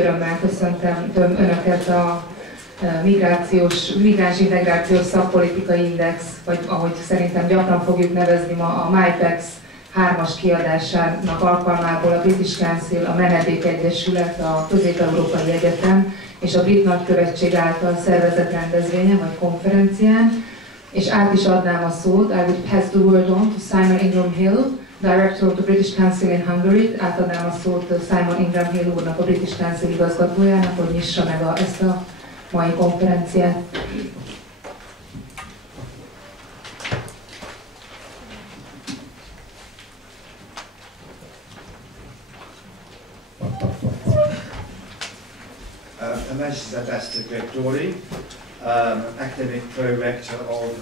Örömmel köszöntöm Önöket a migráns integrációs szakpolitikai index, vagy ahogy szerintem gyakran fogjuk nevezni ma, a MIPEX 3-as kiadásának alkalmából a British Council, a Menedek Egyesület, a Közép-Európai Egyetem és a Brit Nagykövetség által szervezett rendezvényen vagy konferencián, és át is adnám a szót. I would pass the word on to Simon Ingram Hill, Director of the British Council in Hungary. Átadnám a szót Simon Ingram Hill úrnak, a British Council igazgatójának, hogy nyissa meg ezt a mai konferenciát. Her Majesty's Ambassador Greg Dory, Academic Pro-Rector of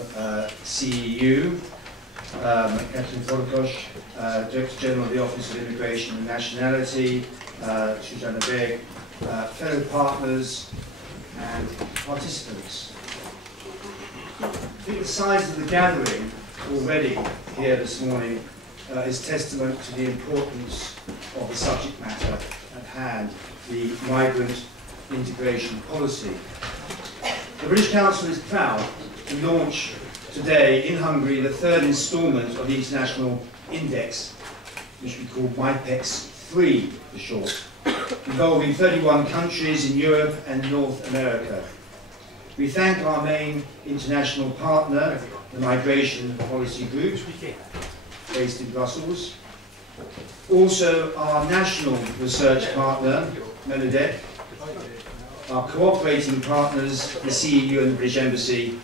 CEU, Catherine Forkos, Director General of the Office of Immigration and Nationality, Susanna Begg, fellow partners and participants. I think the size of the gathering already here this morning is testament to the importance of the subject matter at hand, the migrant integration policy. The British Council is proud to launch today in Hungary the third instalment of the international index, which we call MIPEX 3 for short, involving 31 countries in Europe and North America. We thank our main international partner, the Migration Policy Group, based in Brussels. Also our national research partner, Menedek, our cooperating partners, the CEU and the British Embassy,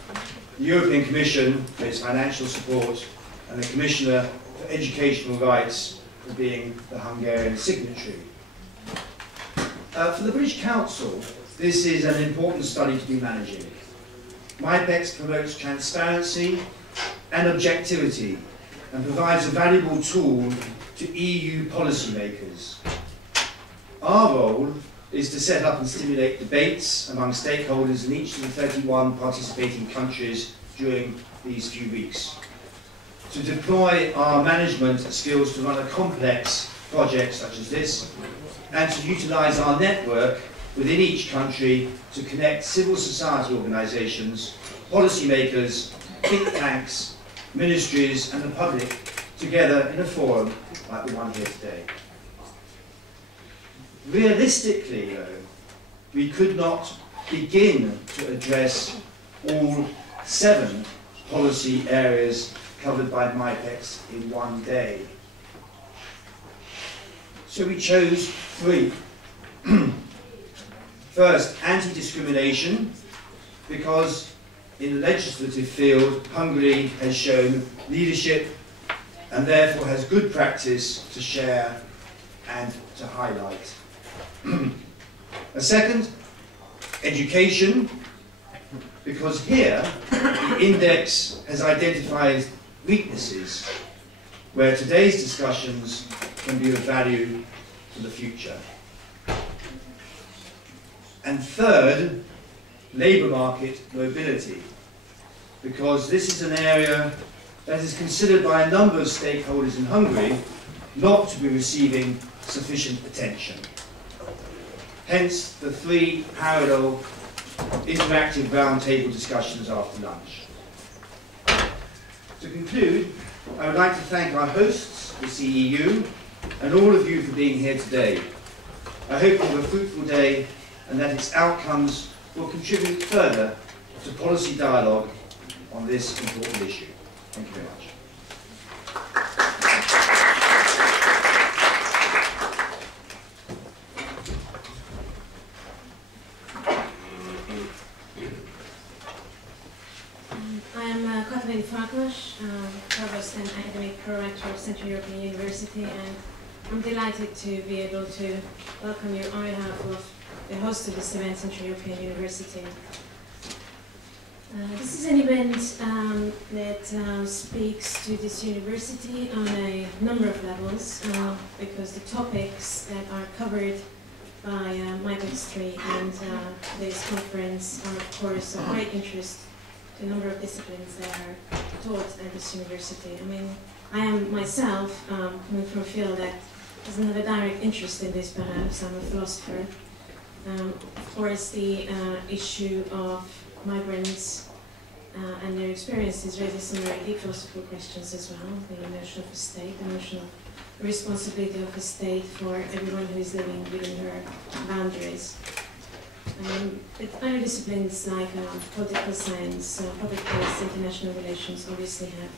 the European Commission for its financial support, and the Commissioner for Educational Rights for being the Hungarian signatory. For the British Council, this is an important study to be managing. MIPEX promotes transparency and objectivity and provides a valuable tool to EU policymakers. Our role is to set up and stimulate debates among stakeholders in each of the 31 participating countries during these few weeks, to deploy our management skills to run a complex project such as this, and to utilise our network within each country to connect civil society organisations, policymakers, think tanks, ministries and the public together in a forum like the one here today. Realistically, though, we could not begin to address all 7 policy areas covered by MIPEX in one day. So we chose 3. First, anti-discrimination, because in the legislative field, Hungary has shown leadership and therefore has good practice to share and to highlight. A second, education, because here the index has identified weaknesses where today's discussions can be of value for the future. And third, labour market mobility, because this is an area that is considered by a number of stakeholders in Hungary not to be receiving sufficient attention. Hence the 3 parallel interactive roundtable discussions after lunch. To conclude, I would like to thank our hosts, the CEU, and all of you for being here today. I hope you have a fruitful day and that its outcomes will contribute further to policy dialogue on this important issue. Thank you very much. Provost and Academic Pro-Rector of Central European University, and I'm delighted to be able to welcome you on behalf of the host of this event, Central European University. This is an event that speaks to this university on a number of levels, because the topics that are covered by MIPEX 3 and today's conference are, of course, of great interest to a number of disciplines that are taught at this university. I mean, I am myself coming from a field that doesn't have a direct interest in this, perhaps. I'm a philosopher. Of course, the issue of migrants and their experiences raises some very deep philosophical questions as well. The notion of a state, the notion of the responsibility of a state for everyone who is living within her boundaries. But other disciplines like political science, public policy, international relations obviously have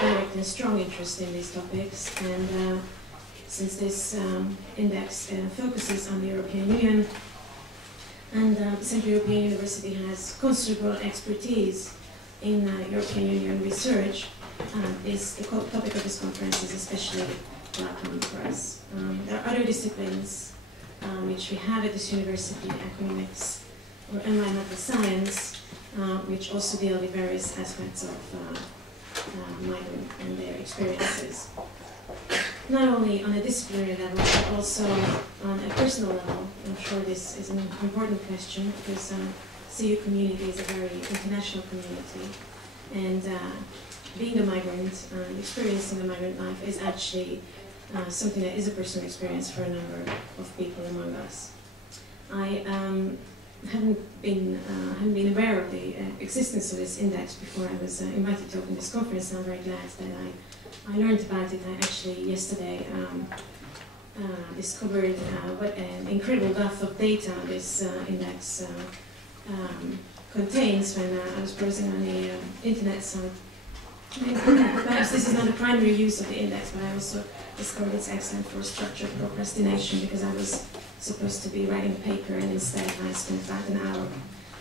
direct and strong interest in these topics. And since this index focuses on the European Union, and the Central European University has considerable expertise in European Union research, the topic of this conference is especially welcome for us. There are other disciplines which we have at this university, economics or environmental science, which also deal with various aspects of migrant and their experiences. Not only on a disciplinary level, but also on a personal level. I'm sure this is an important question because CEU community is a very international community, and being a migrant, experiencing a migrant life is actually something that is a personal experience for a number of people among us. I hadn't been aware of the existence of this index before I was invited to open this conference, and I'm very glad that I learned about it. I actually yesterday discovered what an incredible wealth of data this index contains when I was browsing on the internet site. Perhaps this is not the primary use of the index, but I also discovered it's excellent for structured procrastination because I was supposed to be writing a paper, and instead I spent about an hour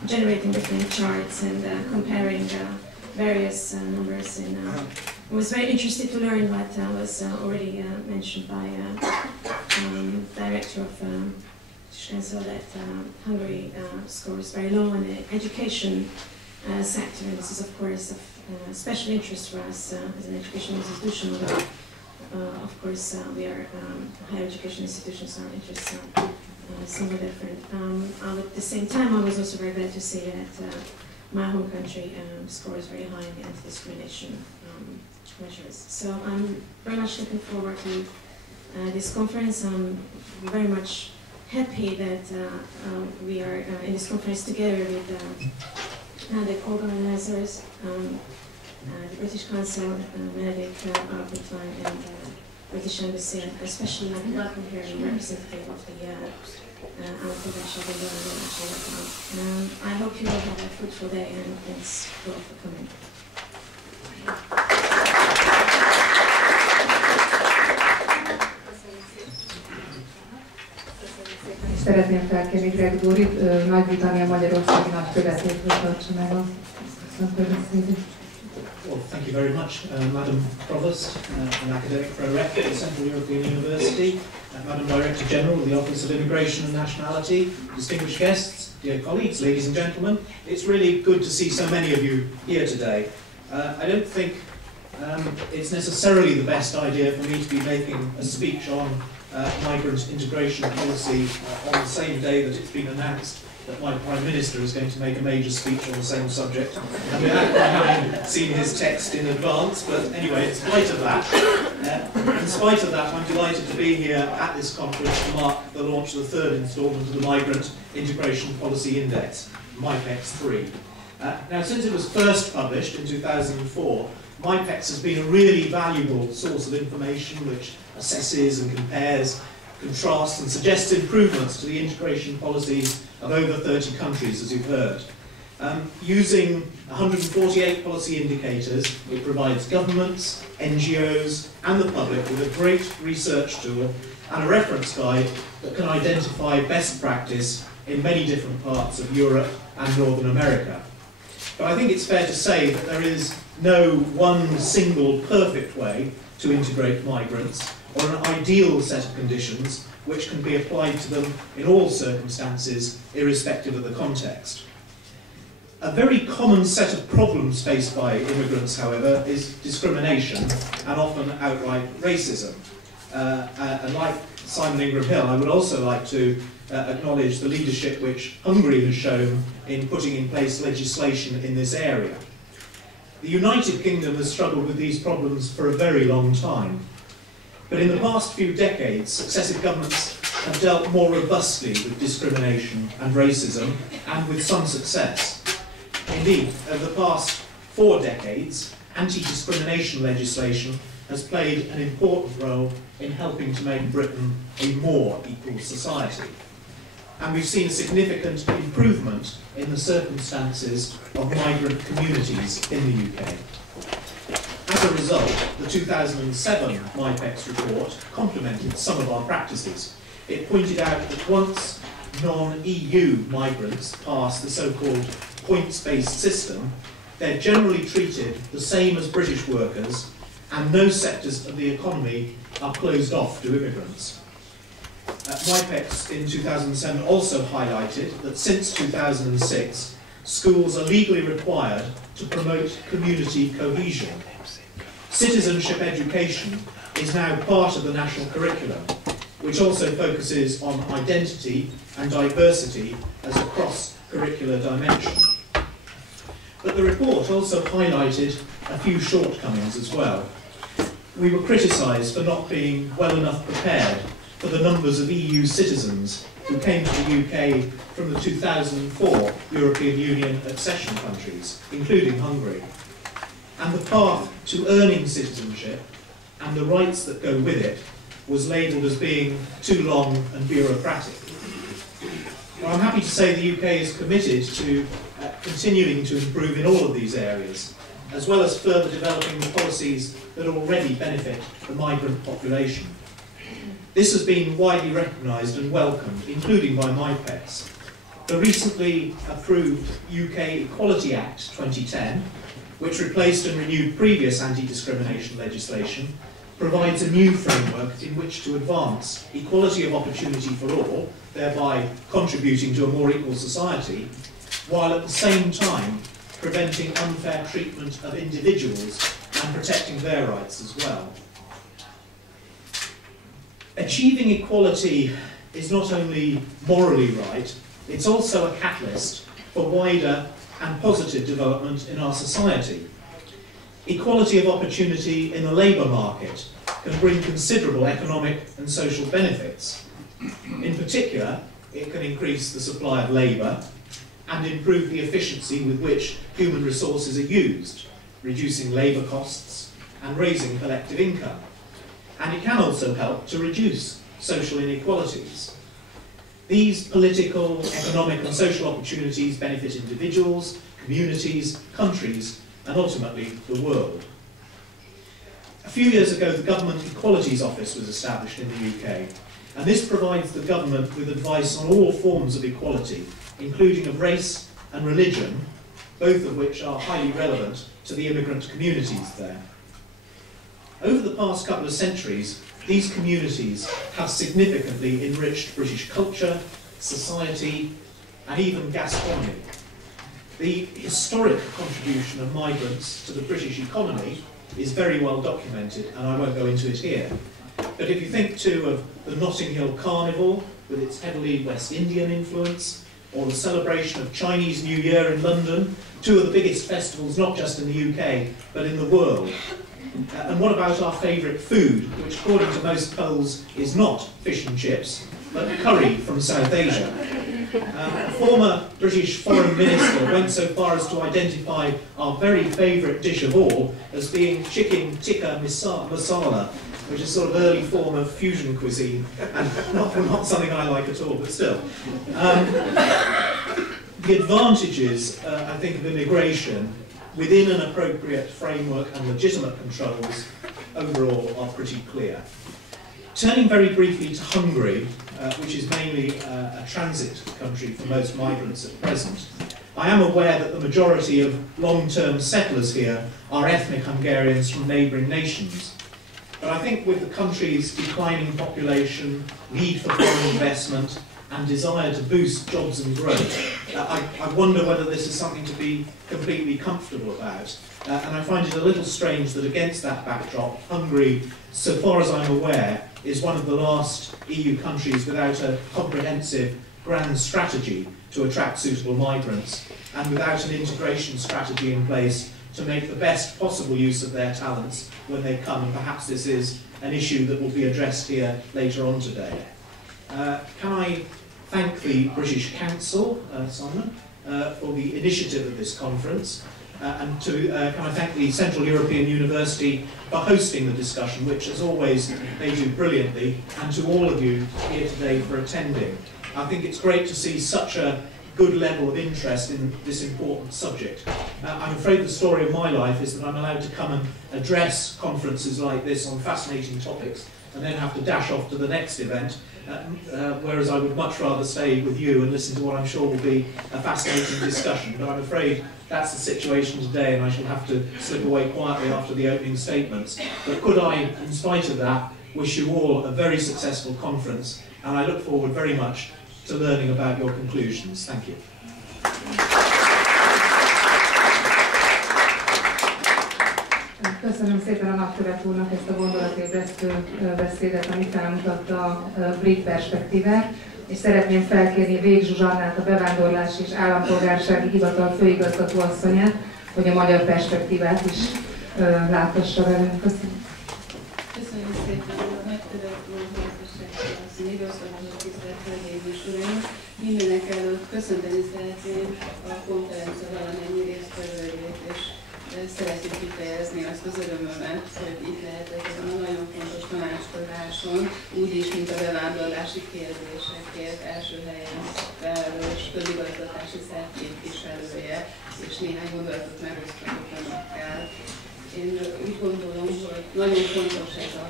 generating different charts and comparing various numbers. And I was very interested to learn what was already mentioned by director of so that Hungary scores very low in the education sector, and this is of course of special interest for us as an education institution, although of course we are higher education institutions, our interests are somewhat different. At the same time, I was also very glad to see that my home country scores very high in the anti-discrimination measures. So I'm very much looking forward to this conference. I'm very much happy that we are in this conference together with the co-organizers, the British Council, Menedek, and British Embassy, and especially like welcome here a representative of the provincial government. I hope you all have a fruitful day, and thanks for coming. Szeretném felkérni Greg Dorit, Nagy-Britannia Magyarországi nagykövetét, hogy tartsa meg a beszédet. Well, thank you very much, Madam Provost, an academic pro-rec at the Central European University, Madam Director General of the Office of Immigration and Nationality, distinguished guests, dear colleagues, ladies and gentlemen. It's really good to see so many of you here today. I don't think it's necessarily the best idea for me to be making a speech on migrant integration policy on the same day that it's been announced that my Prime Minister is going to make a major speech on the same subject, and without having seen his text in advance. But anyway, in spite of that, I'm delighted to be here at this conference to mark the launch of the third instalment of the Migrant Integration Policy Index, MIPEX 3. Now, since it was first published in 2004, MIPEX has been a really valuable source of information which assesses and compares, contrasts and suggests improvements to the integration policies of over 30 countries, as you've heard. Using 148 policy indicators, it provides governments, NGOs and the public with a great research tool and a reference guide that can identify best practice in many different parts of Europe and Northern America. But I think it's fair to say that there is no one single perfect way to integrate migrants, or an ideal set of conditions which can be applied to them in all circumstances, irrespective of the context. A very common set of problems faced by immigrants, however, is discrimination and often outright racism. And like Simon Ingram Hill, I would also like to acknowledge the leadership which Hungary has shown in putting in place legislation in this area. The United Kingdom has struggled with these problems for a very long time. But in the past few decades, successive governments have dealt more robustly with discrimination and racism, and with some success. Indeed, over the past 4 decades, anti-discrimination legislation has played an important role in helping to make Britain a more equal society. And we've seen a significant improvement in the circumstances of migrant communities in the UK. As a result, the 2007 MIPEX report complemented some of our practices. It pointed out that once non-EU migrants pass the so-called points-based system, they're generally treated the same as British workers, and no sectors of the economy are closed off to immigrants. MIPEX in 2007 also highlighted that since 2006, schools are legally required to promote community cohesion. Citizenship education is now part of the national curriculum, which also focuses on identity and diversity as a cross-curricular dimension. But the report also highlighted a few shortcomings as well. We were criticised for not being well enough prepared for the numbers of EU citizens who came to the UK from the 2004 European Union accession countries, including Hungary. And the path to earning citizenship and the rights that go with it was labelled as being too long and bureaucratic. Well, I'm happy to say the UK is committed to continuing to improve in all of these areas, as well as further developing the policies that already benefit the migrant population. This has been widely recognised and welcomed, including by MIPEX. The recently approved UK Equality Act 2010, which replaced and renewed previous anti-discrimination legislation, provides a new framework in which to advance equality of opportunity for all, thereby contributing to a more equal society, while at the same time preventing unfair treatment of individuals and protecting their rights as well. Achieving equality is not only morally right, it's also a catalyst for wider and positive development in our society. Equality of opportunity in the labour market can bring considerable economic and social benefits. In particular, it can increase the supply of labour and improve the efficiency with which human resources are used, reducing labour costs and raising collective income. And it can also help to reduce social inequalities. These political, economic and social opportunities benefit individuals, communities, countries and ultimately the world. A few years ago, the Government Equalities Office was established in the UK, and this provides the government with advice on all forms of equality, including of race and religion, both of which are highly relevant to the immigrant communities there. Over the past couple of centuries, these communities have significantly enriched British culture, society, and even gastronomy. The historic contribution of migrants to the British economy is very well documented, and I won't go into it here. But if you think too of the Notting Hill Carnival, with its heavily West Indian influence, or the celebration of Chinese New Year in London, two of the biggest festivals not just in the UK, but in the world. And what about our favourite food, which according to most polls is not fish and chips, but curry from South Asia? A former British foreign minister went so far as to identify our very favourite dish of all as being chicken tikka masala, which is a sort of early form of fusion cuisine, and not something I like at all, but still. The advantages, I think, of immigration within an appropriate framework and legitimate controls overall are pretty clear. Turning very briefly to Hungary, which is mainly a transit country for most migrants at present, I am aware that the majority of long-term settlers here are ethnic Hungarians from neighbouring nations. But I think with the country's declining population, need for foreign investment, and desire to boost jobs and growth, I wonder whether this is something to be completely comfortable about. And I find it a little strange that against that backdrop, Hungary, so far as I'm aware, is one of the last EU countries without a comprehensive grand strategy to attract suitable migrants, and without an integration strategy in place to make the best possible use of their talents when they come, and perhaps this is an issue that will be addressed here later on today. Can I thank the British Council, Simon, for the initiative of this conference, and can I thank the Central European University for hosting the discussion, which as always they do brilliantly, and to all of you here today for attending. I think it's great to see such a good level of interest in this important subject. I'm afraid the story of my life is that I'm allowed to come and address conferences like this on fascinating topics and then have to dash off to the next event, whereas I would much rather stay with you and listen to what I'm sure will be a fascinating discussion. But I'm afraid that's the situation today, and I shall have to slip away quietly after the opening statements. But could I, in spite of that, wish you all a very successful conference, and I look forward very much to learning about your conclusions. Thank you. Köszönöm szépen a nagykövet úrnak ezt a gondolatébresztő beszédet, amit felmutatta a brit perspektívát, és szeretném felkérni Vég Zsuzsannát, a Bevándorlás és Állampolgársági Hivatal főigazgató asszonyát, hogy a magyar perspektívát is láttassa velünk. Köszönöm. Köszönjük szépen a nagykövet úr, az igazgató tisztelt hölgyeim és uraim. Mindenek előtt köszönteni szeretném a konferencia valamennyi résztvevőjét, és szeretnék kifejezni azt az örömömet, hogy itt lehetek ezen a nagyon fontos tanácskozáson, úgyis, mint a bevándorlási kérdésekért első helyen felelős közigazgatási szerv képviselője, és néhány gondolatot megosztatok önökkel. Én úgy gondolom, hogy nagyon fontos ez a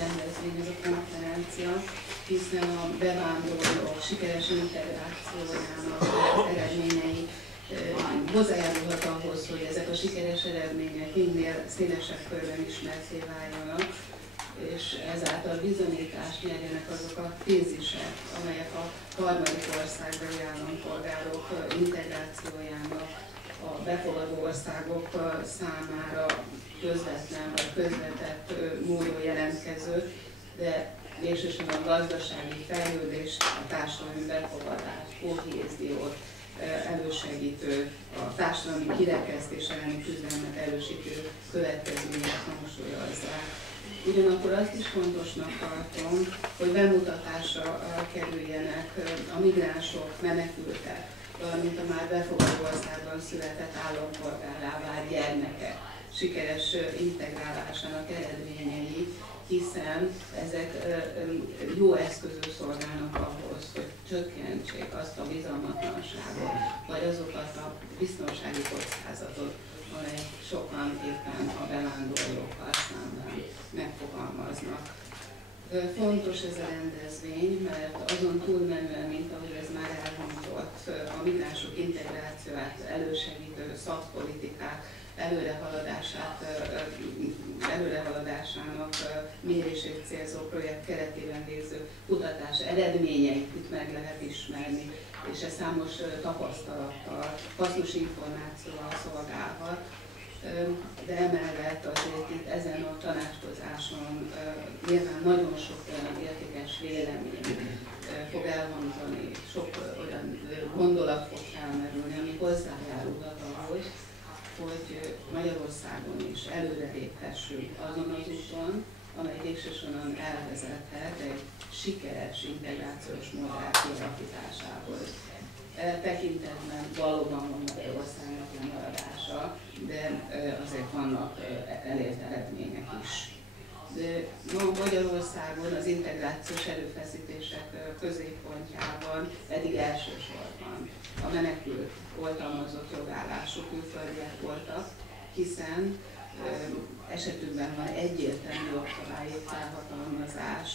rendezvény, ez a konferencia, hiszen a bevándorlók sikeres integrációjának eredményei hozzájárulhat ahhoz, hogy ezek a sikeres eredmények minél szélesebb körben ismerté váljanak, és ezáltal bizonyítást nyerjenek azok a tézisek, amelyek a harmadik országbeli állampolgárok integrációjának a befogadó országok számára közvetlen vagy közvetett módon jelentkező, de végsősorban a gazdasági fejlődést, a társadalmi befogadást, kohéziót elősegítő, a társadalmi kirekesztés elleni küzdelmet erősítő következmények hangsúlyozzák. Ugyanakkor azt is fontosnak tartom, hogy bemutatásra kerüljenek a migránsok, menekültek, valamint a már befogadó országban született állampolgárrá vált gyermekek sikeres integrálásának eredményei, hiszen ezek jó eszközök szolgálnak ahhoz, hogy csökkentsék azt a bizalmatlanságot, vagy azokat a biztonsági kockázatot, amely sokan éppen a bevándorlókkal szemben megfogalmaznak. Fontos ez a rendezvény, mert azon túlmenően, mint ahogy ez már elhangzott, a migránsok integrációját elősegítő szakpolitikák előrehaladásának mérését célzó projekt keretében végző kutatás eredményeit itt meg lehet ismerni, és ez számos tapasztalattal, hasznos információval szolgálhat. De emellett azért itt ezen a tanácskozáson nyilván nagyon sok olyan értékes vélemény fog elhangzani, sok olyan gondolat fog felmerülni, ami hozzájárulhat ahhoz, hogy Magyarországon is előreléphessünk azon az úton, amely végsősorban elvezethet egy sikeres integrációs modell kialakításához. Tekintetben valóban van Magyarországnak lemaradása, de azért vannak elért eredmények is. De ma Magyarországon az integrációs erőfeszítések középpontjában eddig elsősorban a menekült oltalmazott jogállású külföldiek voltak, hiszen esetükben van egyértelmű jogszabályi felhatalmazás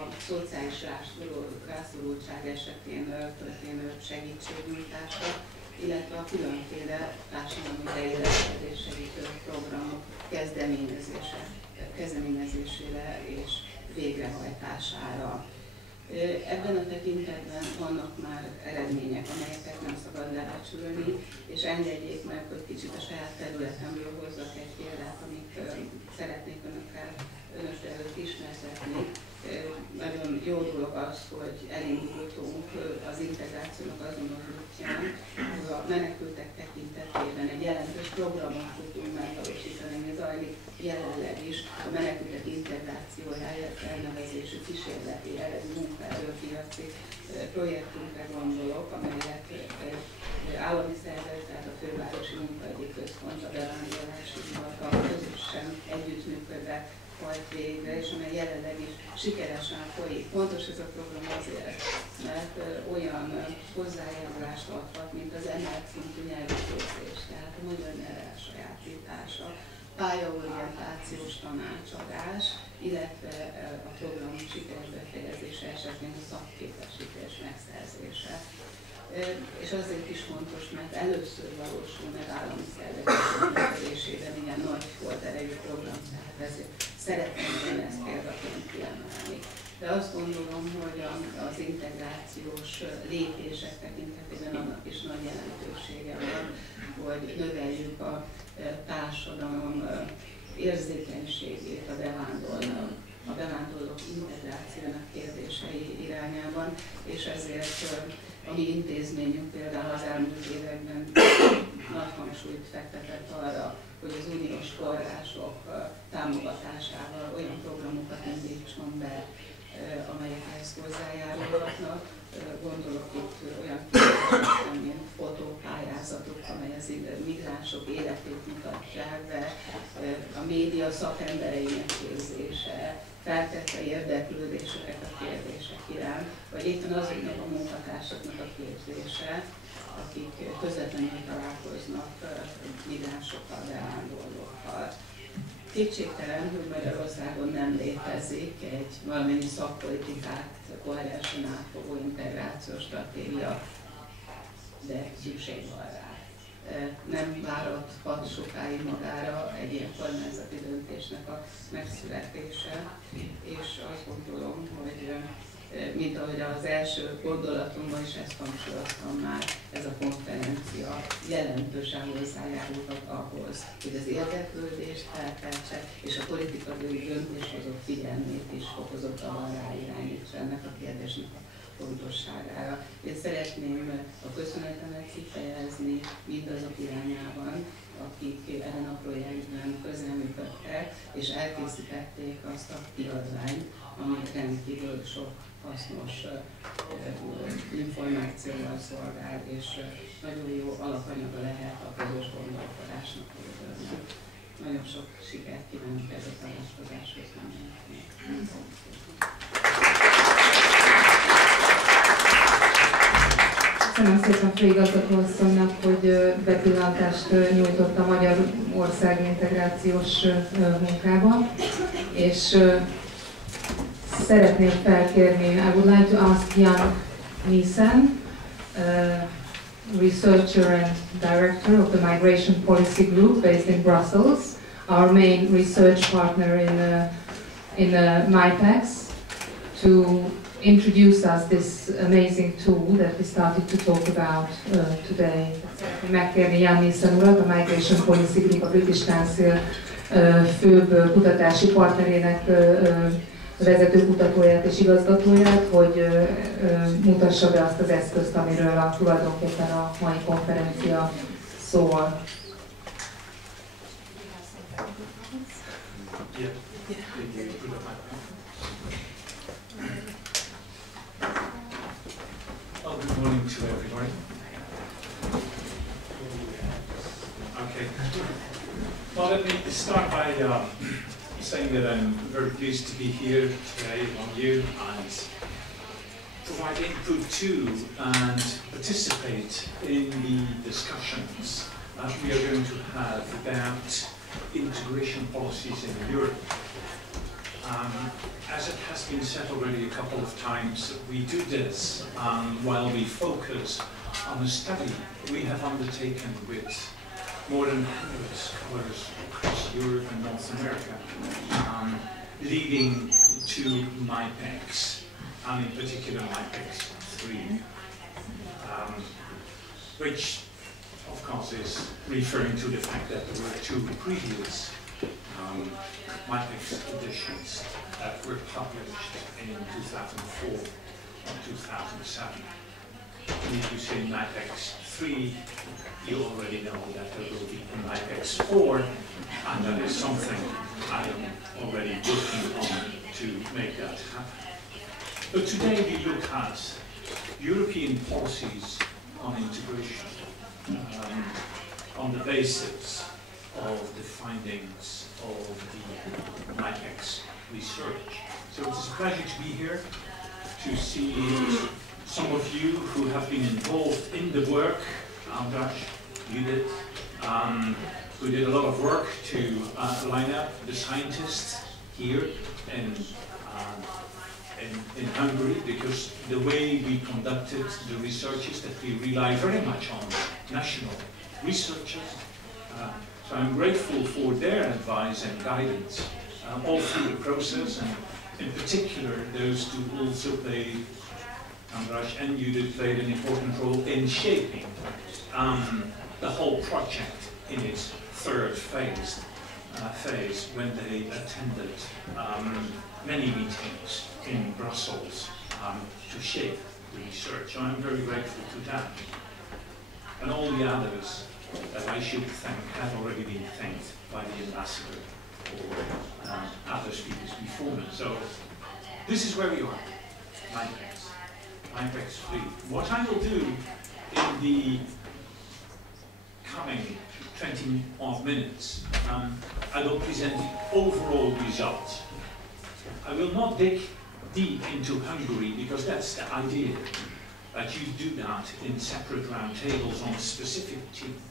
a szociális rászorultság esetén történő segítségnyújtásra, illetve a különféle társadalmi beilleszkedés segítő programok kezdeményezésére és végrehajtására. Ebben a tekintetben vannak már eredmények, amelyeket nem szabad lebecsülni, és engedjék meg, hogy kicsit a saját területemről hozzak egy példát, amit szeretnék önök előtt ismertetni. Nagyon jó dolog az, hogy elindultunk az integrációnak azon az útján, hogy a menekültek tekintetében egy jelentős programot tudtunk megvalósítani, ami zajlik jelenleg is a menekültek integrációjáért elnevezésű kísérleti eredő munkaerőpiaci projektünkre gondolok, amelyet állami szervezet, tehát a Fővárosi Munkaügyi Központ, a Bevándorlási Hivatal közösen együttműködve hajt végre, és amely jelenleg is sikeresen folyik. Fontos ez a program azért, mert olyan hozzájárulást adhat, mint az emelt szintű nyelvképzés, tehát a magyar nyelv elsajátítása, pályaorientációs tanácsadás, illetve a program sikeres befejezése esetén a szakképesítés megszerzése. És azért is fontos, mert először valósul meg állami szervezetek működésében ilyen nagy forderejű program, tehát ezért szeretném ezt példaként kiemelni. De azt gondolom, hogy az integrációs lépések tekintetében annak is nagy jelentősége van, hogy növeljük a társadalom érzékenységét a bevándorlók integrációnak kérdései irányában, és ezért a mi intézményünk például az elmúlt években nagy hangsúlyt fektetett arra, hogy az uniós források támogatásával olyan programokat indítson be, amelyek ehhez hozzájárulhatnak. Gondolok itt olyan kérdésekre, mint fotópályázatok, amely az migránsok életét mutatják be, a média szakembereinek képzése, feltette érdeklődéseket a kérdések iránt, vagy éppen azoknak a munkatársaknak a képzése, akik közvetlenül találkoznak migránsokkal, bevándorlókkal. Kétségtelen, hogy Magyarországon nem létezik egy valamennyi szakpolitikát koherensen átfogó integrációs stratégia, de szükség van rá. Nem várhat sokáig magára egy ilyen kormányzati döntésnek a megszületése, és azt gondolom, hogy mint ahogy az első gondolatomban is ezt hangsúlyoztam már, ez a konferencia jelentősen hozzájárulhat ahhoz, hogy az érdeklődést felkeltse, és a politikai döntéshozók figyelmét is fokozottabban ráirányítsa ennek a kérdésnek a fontosságára. Én szeretném a köszönetemet kifejezni mindazok irányában, akik ebben a projektben közreműködtek, és elkészítették azt a kiadványt, ami rendkívül sok hasznos információval szolgál, és nagyon jó alapanyaga lehet a közös gondolkodásnak a jövőben. Nagyon sok sikert kívánok ez a tanácskozáshoz. Köszönöm szépen főigazgató asszonynak, hogy bepillantást nyújtott a Magyarország integrációs munkába, és szeretném felkérni, I would like to ask Jan Nissen, researcher and director of the Migration Policy Group based in Brussels, our main research partner in MIPEX, to introduce us this amazing tool that we started to talk about today. Megkérni Jan Nissen urat, a Migration Policy Group, a British Council főbb kutatási partnerének vezető kutatóját és igazgatóját, hogy mutassa be azt az eszközt, amiről tulajdonképpen a mai konferencia szól. Good morning to everybody. Okay. Well, let me start by saying that I'm very pleased to be here today among you and provide input to and participate in the discussions that we are going to have about integration policies in Europe. As it has been said already a couple of times, we do this while we focus on a study we have undertaken with more than 100 scholars across Europe and North America, leading to MIPEX, and in particular MIPEX 3, which of course is referring to the fact that there were two previous MIPEX editions that were published in 2004 and 2007. And if you say MIPEX 3, you already know that there will be a MIPEX 4, and that is something I am already working on to make that happen. But today we look at European policies on integration, on the basis of the findings of the MIPEX research. So it is a pleasure to be here, to see some of you who have been involved in the work. Andras, Judith, we did a lot of work to line up the scientists here in Hungary, because the way we conducted the research is that we rely very much on national researchers. So I'm grateful for their advice and guidance all through the process, and in particular those who also played, Andras and Judith played an important role in shaping the whole project in its third phase when they attended many meetings in Brussels to shape the research. So I'm very grateful to that. And all the others that I should thank have already been thanked by the ambassador or other speakers before me. So this is where we are, MIPEX 3. What I will do in the coming 20 odd minutes, I will present the overall results. I will not dig deep into Hungary, because that's the idea, that you do that in separate roundtables on specific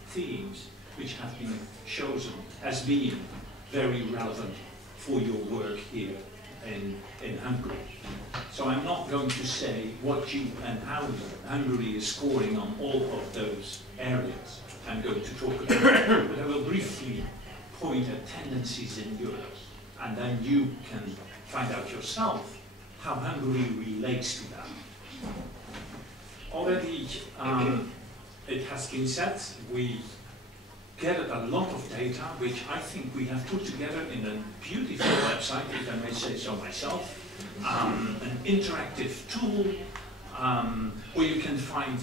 themes which have been chosen as being very relevant for your work here in Hungary. So I'm not going to say what you and how Hungary is scoring on all of those areas. I'm going to talk about it, but I will briefly point at tendencies in Europe, and then you can find out yourself how Hungary relates to that. Already, it has been said, we gathered a lot of data, which I think we have put together in a beautiful website, if I may say so myself, an interactive tool where you can find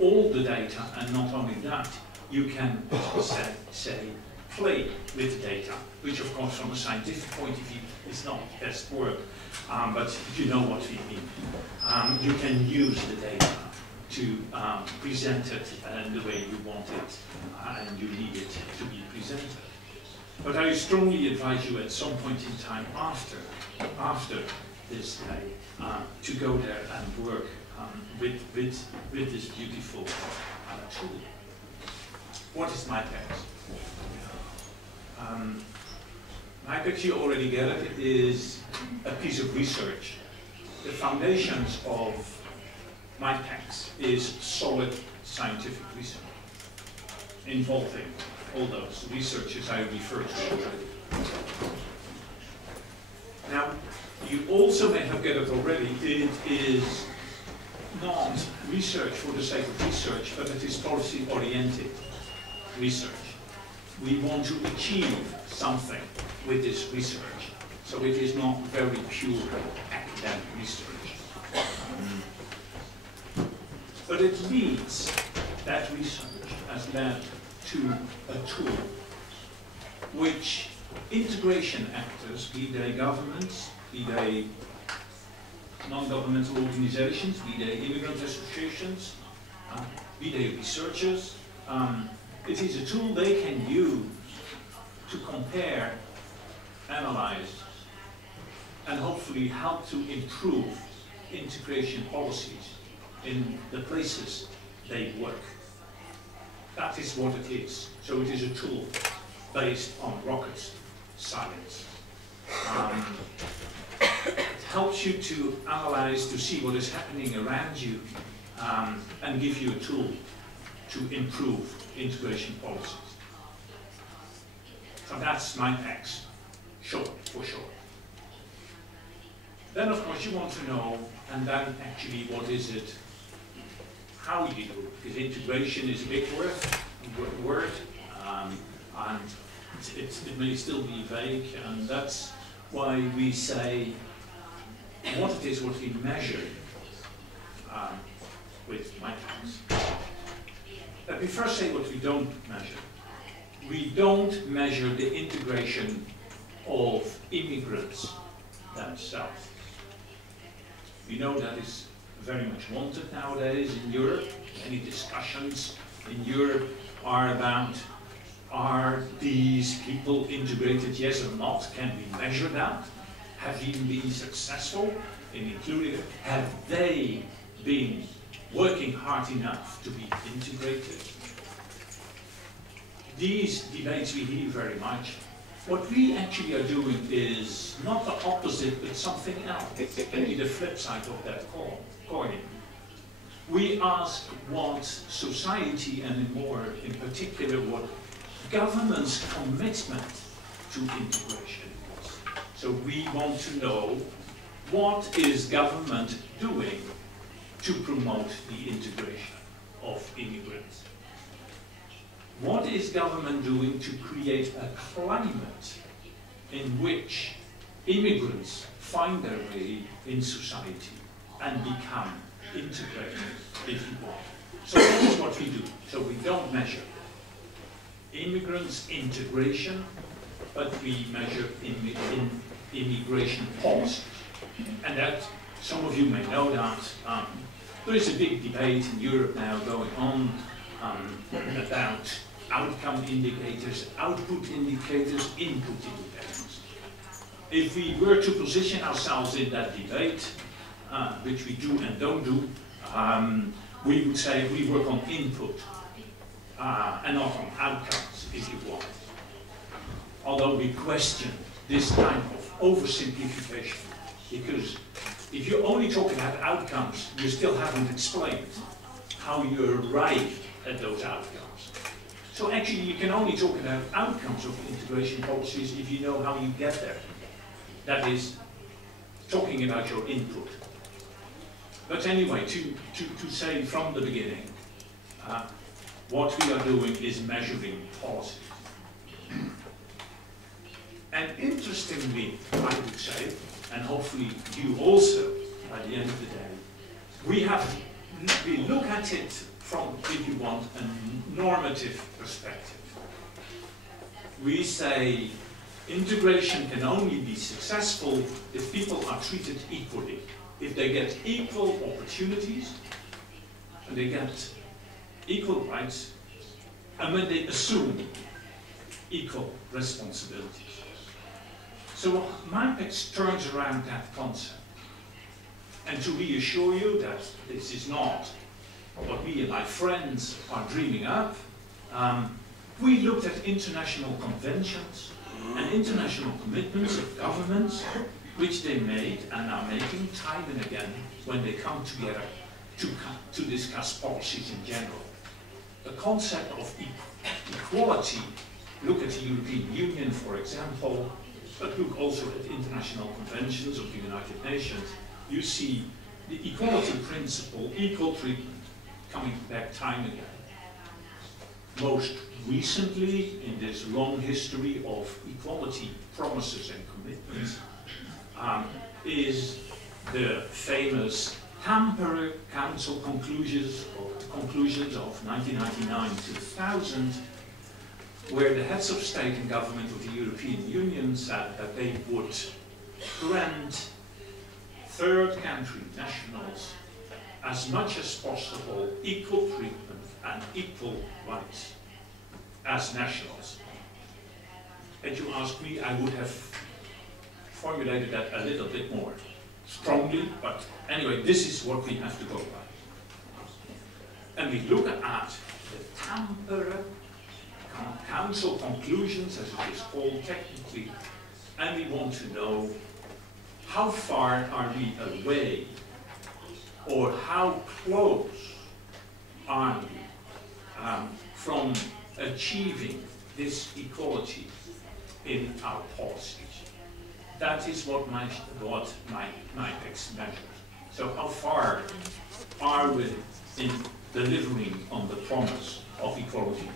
all the data, and not only that, you can say play with the data, which of course from a scientific point of view is not the best word, but you know what we mean. You can use the data to present it the way you want it, and you need it to be presented. But I strongly advise you at some point in time after this day to go there and work with this beautiful tool. What is MIPEX? MIPEX, you already get it, is a piece of research. The foundations of MIPEX is solid scientific research involving all those researchers I referred to already. Now, you also may have gathered already, it is not research for the sake of research, but it is policy-oriented research. We want to achieve something with this research, so it is not very pure academic research. But it leads, that research has led to a tool which integration actors, be they governments, be they non-governmental organizations, be they immigrant associations, be they researchers, it is a tool they can use to compare, analyze, and hopefully help to improve integration policies in the places they work. That is what it is. So it is a tool based on rocket science. It helps you to analyze, to see what is happening around you, and give you a tool to improve integration policies. So that's MIPEX, short for short. Then of course you want to know, and then actually what is it, how you do it, because integration is a big word, and it may still be vague, and that's why we say what it is, what we measure with MIPEX. Let me first say what we don't measure. We don't measure the integration of immigrants themselves. We know that is very much wanted nowadays in Europe. Many discussions in Europe are about, are these people integrated, yes or not? Can we measure that? Have we been successful in including it? Have they been working hard enough to be integrated? These debates we hear very much. What we actually are doing is not the opposite, but something else. Maybe the flip side of that coin. We ask what society, and more in particular what government's commitment to integration is. So we want to know, what is government doing to promote the integration of immigrants? What is government doing to create a climate in which immigrants find their way in society and become integrated, if you want? So that is what we do. So we don't measure immigrants' integration, but we measure immigration policy. And that, some of you may know that, there is a big debate in Europe now going on about outcome indicators, output indicators, input indicators. If we were to position ourselves in that debate, which we do and don't do, we would say we work on input and not on outcomes, if you want. Although we question this kind of oversimplification, because if you only talk about outcomes, you still haven't explained how you arrive at those outcomes. So actually you can only talk about outcomes of integration policies if you know how you get there. That is, talking about your input. But anyway, to say from the beginning, what we are doing is measuring policies. And interestingly, I would say, and hopefully you also, by the end of the day, we look at it from, if you want, a normative perspective. We say integration can only be successful if people are treated equally, if they get equal opportunities, and they get equal rights, and when they assume equal responsibilities. So MIPEX turns around that concept. And to reassure you that this is not what me and my friends are dreaming up, we looked at international conventions and international commitments of governments, which they made and are making time and again when they come together to discuss policies in general. The concept of equality, look at the European Union, for example, but look also at international conventions of the United Nations. You see the equality principle, equal treatment, coming back time again. Most recently, in this long history of equality promises and commitments, is the famous Tampere Council conclusions of 1999-2000, where the heads of state and government of the European Union said that they would grant third country nationals as much as possible equal treatment and equal rights as nationals. And you ask me, I would have formulated that a little bit more strongly, but anyway, this is what we have to go by. And we look at the Tampere Council conclusions, as it is called technically, and we want to know how far are we away, or how close are we from achieving this equality in our policies. That is what MIPEX measures. So how far are we in delivering on the promise of equality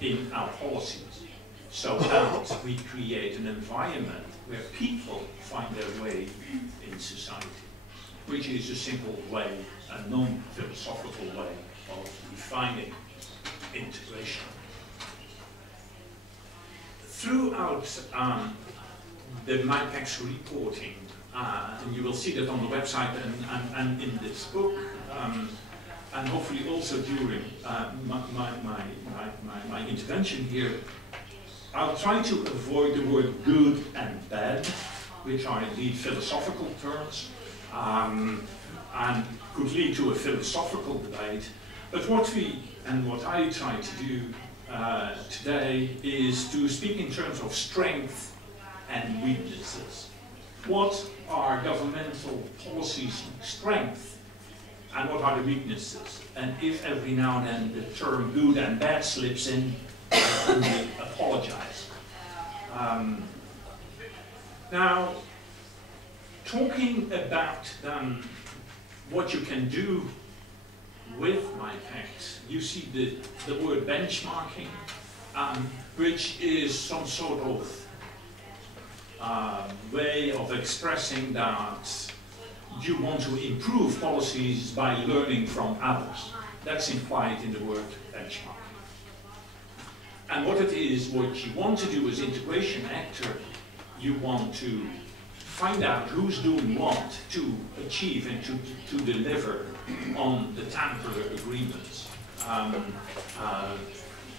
in our policies, so that we create an environment where people find their way in society. which is a simple way, a non-philosophical way of defining integration. Throughout the MIPEX reporting, and you will see that on the website and in this book, and hopefully also during my intervention here, I'll try to avoid the word good and bad, which are indeed philosophical terms, and could lead to a philosophical debate. But what I try to do today is to speak in terms of strength and weaknesses. What are governmental policies' strengths and what are the weaknesses? And if every now and then the term good and bad slips in, I only apologize. Now, talking about what you can do with MIPEX, you see the word benchmarking, which is some sort of way of expressing that you want to improve policies by learning from others. That's implied in the word benchmarking. And what it is, what you want to do as integration actor, you want to find out who's doing what to achieve and to deliver on the Tampere agreements.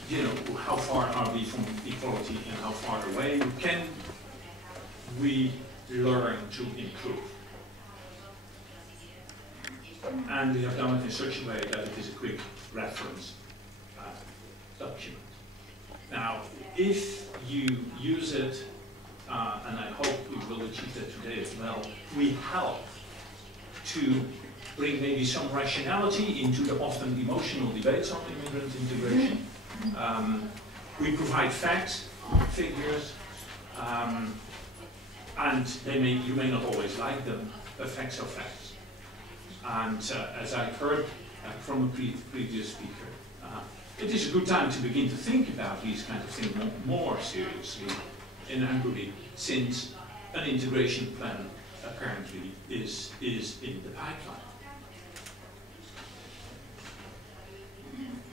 You know, how far are we from equality and how far away can we learn to improve? And we have done it in such a way that it is a quick reference document. Now, if you use it, and I hope we will achieve that today as well, we help to bring maybe some rationality into the often emotional debates on immigrant integration. We provide facts, figures, and you may not always like them, but facts are facts. And as I heard from a previous speaker, it is a good time to begin to think about these kinds of things more seriously in Hungary, since an integration plan apparently is in the pipeline.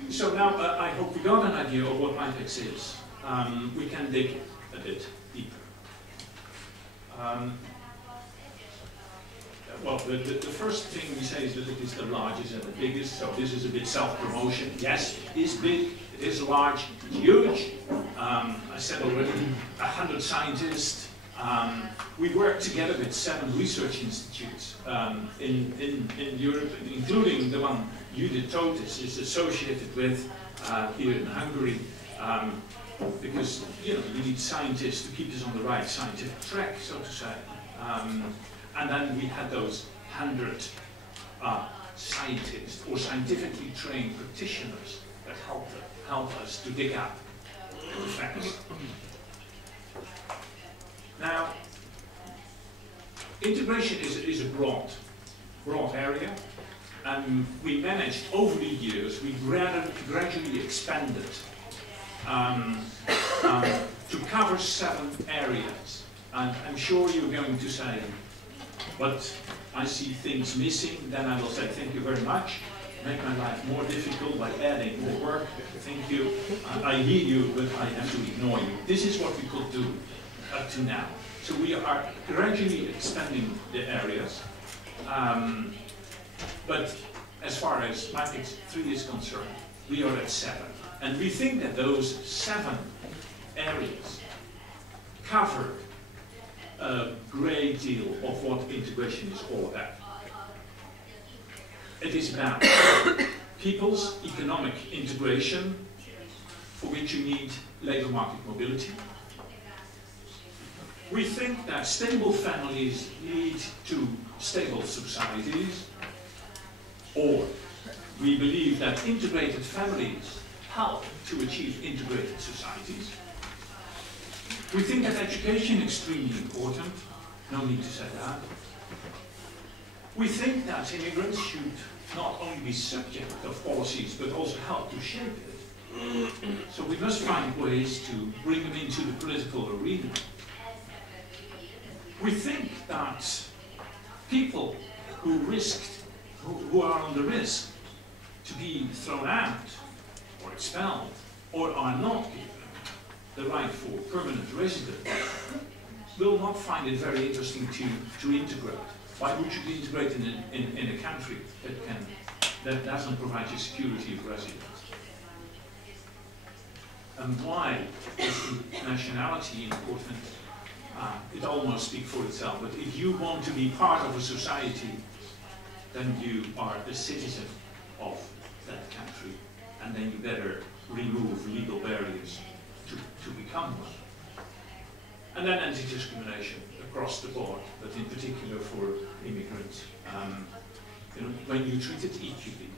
So now I hope we got an idea of what MIPEX is. We can dig a bit deeper. Well, the first thing we say is that it is the largest and the biggest, so this is a bit self-promotion. Yes, it is big, it is large, it's huge. I said already, 100 scientists. We work together with 7 research institutes in Europe, including the one Judith Totis is associated with here in Hungary, because you need scientists to keep us on the right scientific track, so to say. And then we had those 100 scientists or scientifically trained practitioners that help us to dig up the facts. Now, integration is a broad area, and we managed over the years, we gradually expanded to cover 7 areas. And I'm sure you're going to say, but I see things missing, then I will say thank you very much. Make my life more difficult by adding more work. Thank you. I hear you, but I have to ignore you. This is what we could do up to now. So we are gradually expanding the areas. But as far as MIPEX 3 is concerned, we are at 7. And we think that those 7 areas cover a great deal of what integration is all about. It is about people's economic integration, for which you need labor market mobility. We think that stable families lead to stable societies, or we believe that integrated families help to achieve integrated societies. We think that education is extremely important, no need to say that. We think that immigrants should not only be subject of policies, but also help to shape it. So we must find ways to bring them into the political arena. We think that people who are on the risk to be thrown out or expelled, or are not given the right for permanent residence, will not find it very interesting to integrate. Why would you integrate in a country that doesn't provide you security of residence? And why is nationality important? It almost speaks for itself, but if you want to be part of a society, then you are a citizen of that country, and then you better remove legal barriers to become one. And then anti-discrimination across the board, but in particular for immigrants. You know, when you treat it equally,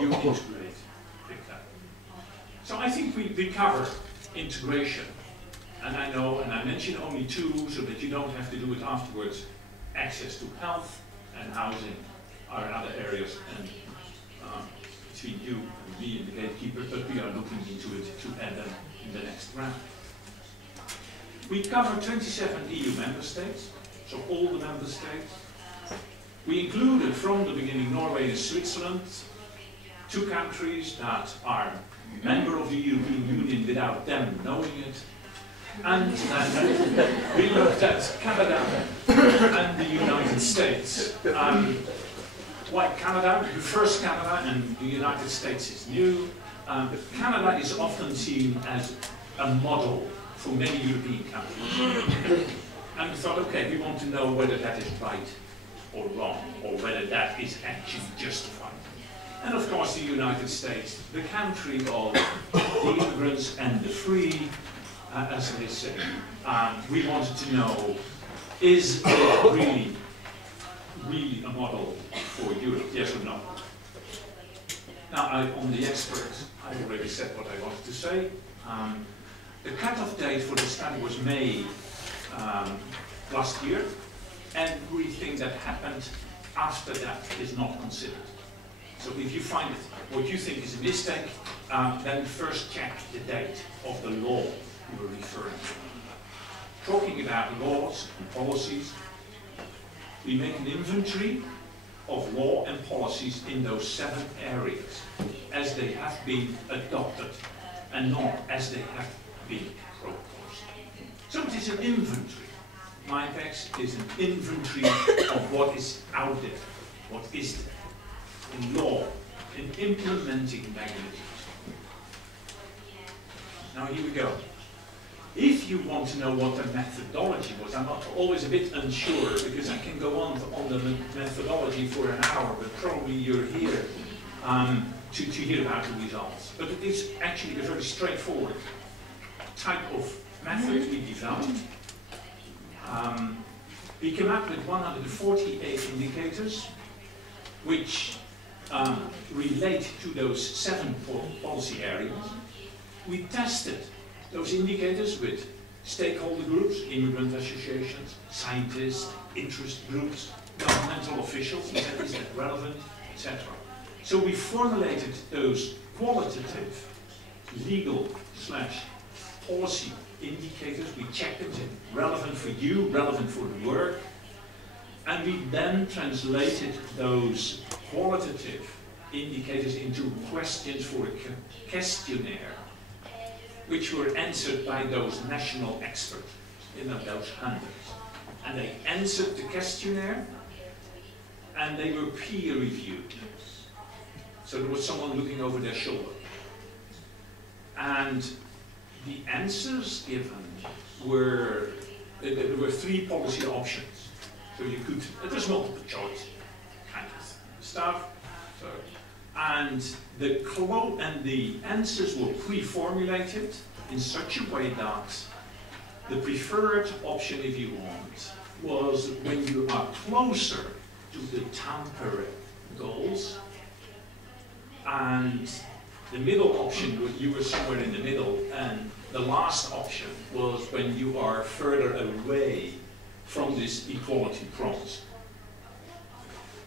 you integrate. So I think we cover integration. And I know, and I mention only two so that you don't have to do it afterwards. Access to health and housing are other areas, and between you and me and the gatekeeper, but we are looking into it to add them in the next round. We cover 27 EU member states, so all the member states. We included from the beginning Norway and Switzerland, two countries that are member of the European Union without them knowing it. And we looked at Canada and the United States. Why Canada? First Canada, and the United States is new. Canada is often seen as a model for many European countries. And we thought, okay, we want to know whether that is right or wrong, or whether that is actually justified. And of course the United States, the country of the immigrants and the free, as they say. We wanted to know, is it really a model for Europe, yes or no? Now, on the experts, I already said what I wanted to say. The cut-off date for the study was May last year. Everything that happened after that is not considered. So if you find what you think is a mistake, then first check the date of the law you were referring to. Talking about laws and policies, we make an inventory of law and policies in those 7 areas as they have been adopted and not as they have been proposed. So it is an inventory. MIPEX is an inventory of what is out there, what is there in law, in implementing mechanisms. Now here we go. If you want to know what the methodology was, I'm always a bit unsure because I can go on the methodology for an hour, but probably you're here to hear about the results. But it is actually a very straightforward type of method we developed. We came up with 148 indicators which relate to those 7 policy areas. We tested those indicators with stakeholder groups, immigrant associations, scientists, interest groups, governmental officials, is that relevant, etc. So we formulated those qualitative legal/policy indicators. We checked them, relevant for you, relevant for the work, and we then translated those qualitative indicators into questions for a questionnaire, which were answered by those national experts, those hundreds. And they answered the questionnaire, and they were peer reviewed. So there was someone looking over their shoulder. And the answers given were, there were 3 policy options. So you could, it was multiple choice kind of stuff. So, and the answers were pre-formulated in such a way that the preferred option, if you want, was when you are closer to the Tampere goals, and the middle option, you were somewhere in the middle, and the last option was when you are further away from this equality promise.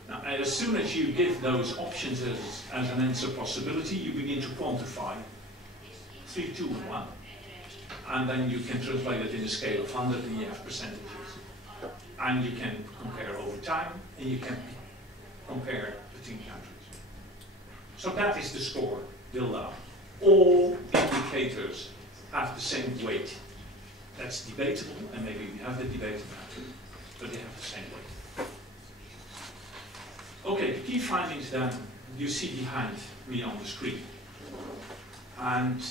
Now, as soon as you give those options as an answer possibility, you begin to quantify 3, 2, and 1. And then you can translate it in a scale of 100, and you have percentages. And you can compare over time, and you can compared between countries. So that is the score built up. All indicators have the same weight. That's debatable, and maybe we have the debate about it, but they have the same weight. Okay, the key findings then you see behind me on the screen. And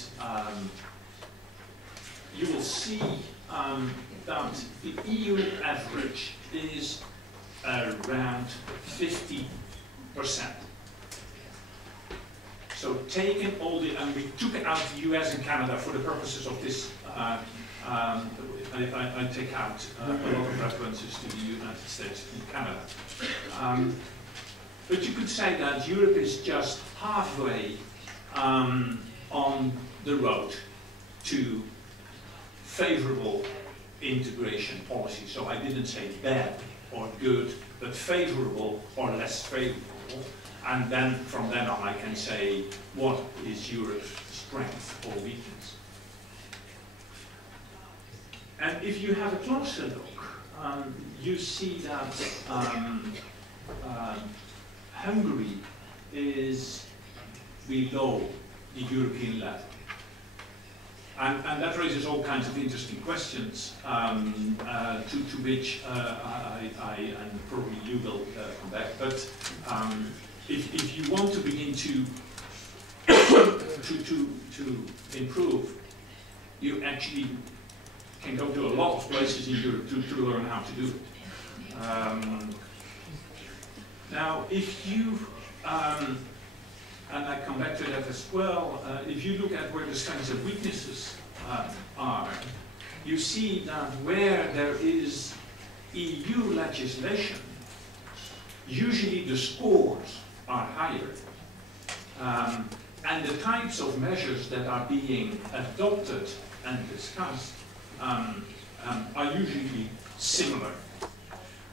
you will see that the EU average is around 50%. So taking all the, and we took out the US and Canada for the purposes of this, I take out a lot of references to the United States and Canada. But you could say that Europe is just halfway on the road to favorable integration policy. So I didn't say bad or good, but favorable or less favorable. And then from then on I can say what is Europe's strength or weakness. And if you have a closer look, you see that Hungary is below the European level. And that raises all kinds of interesting questions to which I and probably you will come back. But if you want to begin to improve, you actually can go to a lot of places in Europe to learn how to do it. Now, if you and I come back to that as well, if you look at where the strengths and weaknesses are, you see that where there is EU legislation, usually the scores are higher. And the types of measures that are being adopted and discussed are usually similar.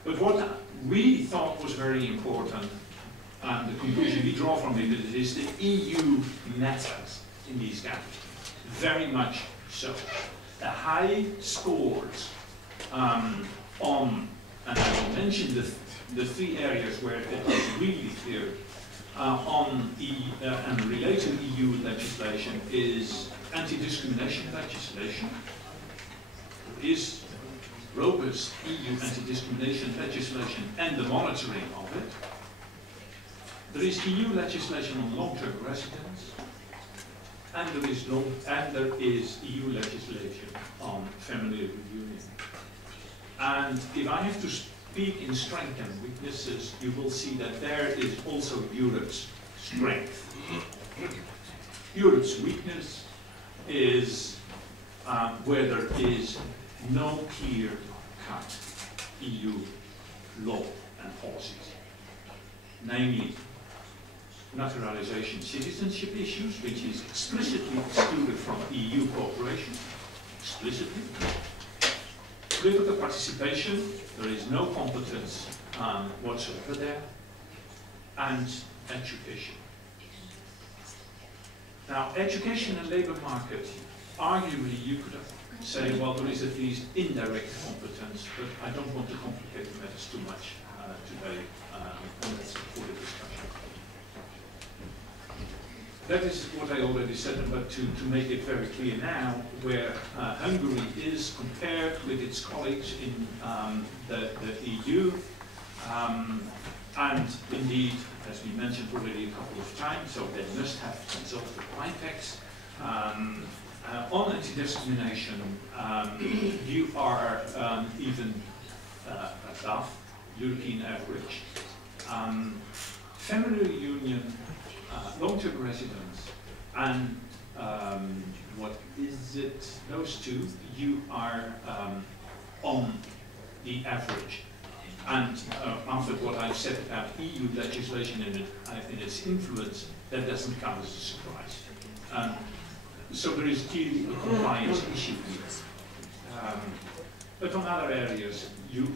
But what we thought was very important, and the conclusion we draw from it, is the EU matters in these countries. Very much so. The high scores on, and I will mention the three areas where it is really clear, on and related to EU legislation is anti-discrimination legislation. There is robust EU anti-discrimination legislation and the monitoring of it. There is EU legislation on long-term residence, and there is EU legislation on family reunion. And if I have to speak in strengths and weaknesses, you will see that there is also Europe's strength. Europe's weakness is where there is no clear-cut EU law and policies, namely naturalization citizenship issues, which is explicitly excluded from EU cooperation, explicitly. Political participation, there is no competence whatsoever there, and education. Now, education and labour market, arguably you could say, well, there is at least indirect competence, but I don't want to complicate the matters too much today, and that's for the discussion. That is what I already said, but to make it very clear now, where Hungary is compared with its colleagues in the EU, and indeed, as we mentioned already a couple of times, so they must have consulted MIPEX. On anti-discrimination, you are even above European average. Family reunion, long-term residence, and what is it? Those two, you are on the average. And after what I've said about EU legislation and its influence, that doesn't come as a surprise. So there is clearly a compliance issue here. But on other areas, you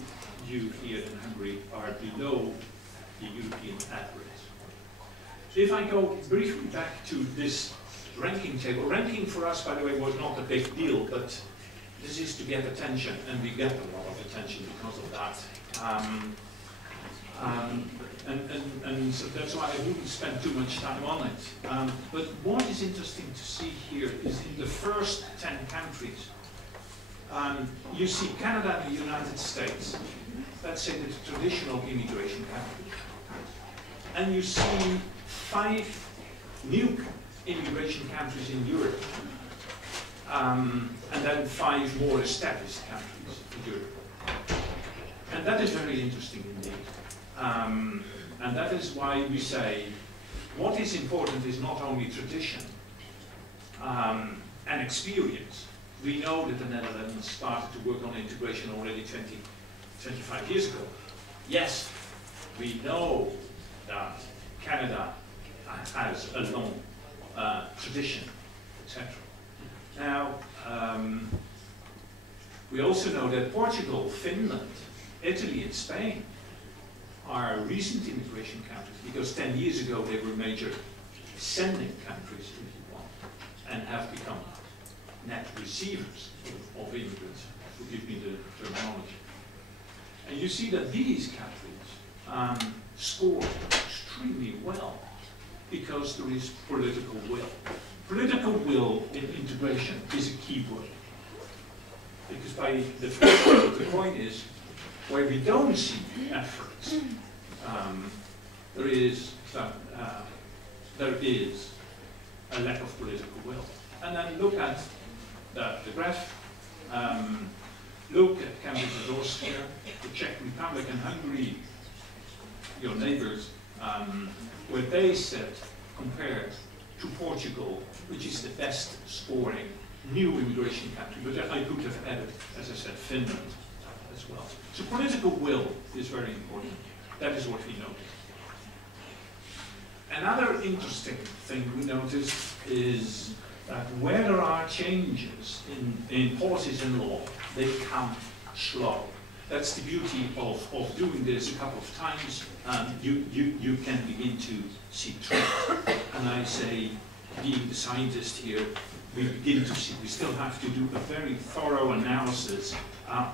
here in Hungary are below the European average. If I go briefly back to this ranking table, ranking for us, by the way, was not a big deal, but this is to get attention, and we get a lot of attention because of that. And so that's why I wouldn't spend too much time on it. But what is interesting to see here is in the first 10 countries, you see Canada and the United States, let's say the traditional immigration countries. And you see 5 new immigration countries in Europe, and then 5 more established countries in Europe. And that is very interesting indeed. And that is why we say what is important is not only tradition and experience. We know that the Netherlands started to work on integration already 25 years ago. Yes, we know that Canada has a long tradition, etc. Now, we also know that Portugal, Finland, Italy and Spain are recent immigration countries, because 10 years ago they were major sending countries, if you want, and have become net receivers of immigrants, forgive me the terminology. And you see that these countries score extremely well because there is political will. Political will in integration is a key word. Because by the first part of the coin is, where we don't see efforts, there is a lack of political will. And then look at the graph. Look at Cambridge and Austria, the Czech Republic and Hungary, your neighbors, where they said, compared to Portugal, which is the best scoring new immigration country, but I could have added, as I said, Finland as well. So political will is very important. That is what we noticed. Another interesting thing we noticed is that where there are changes in policies and law, they come slow. That's the beauty of doing this a couple of times. You can begin to see trends. And I say, being the scientist here, we begin to see, we still have to do a very thorough analysis,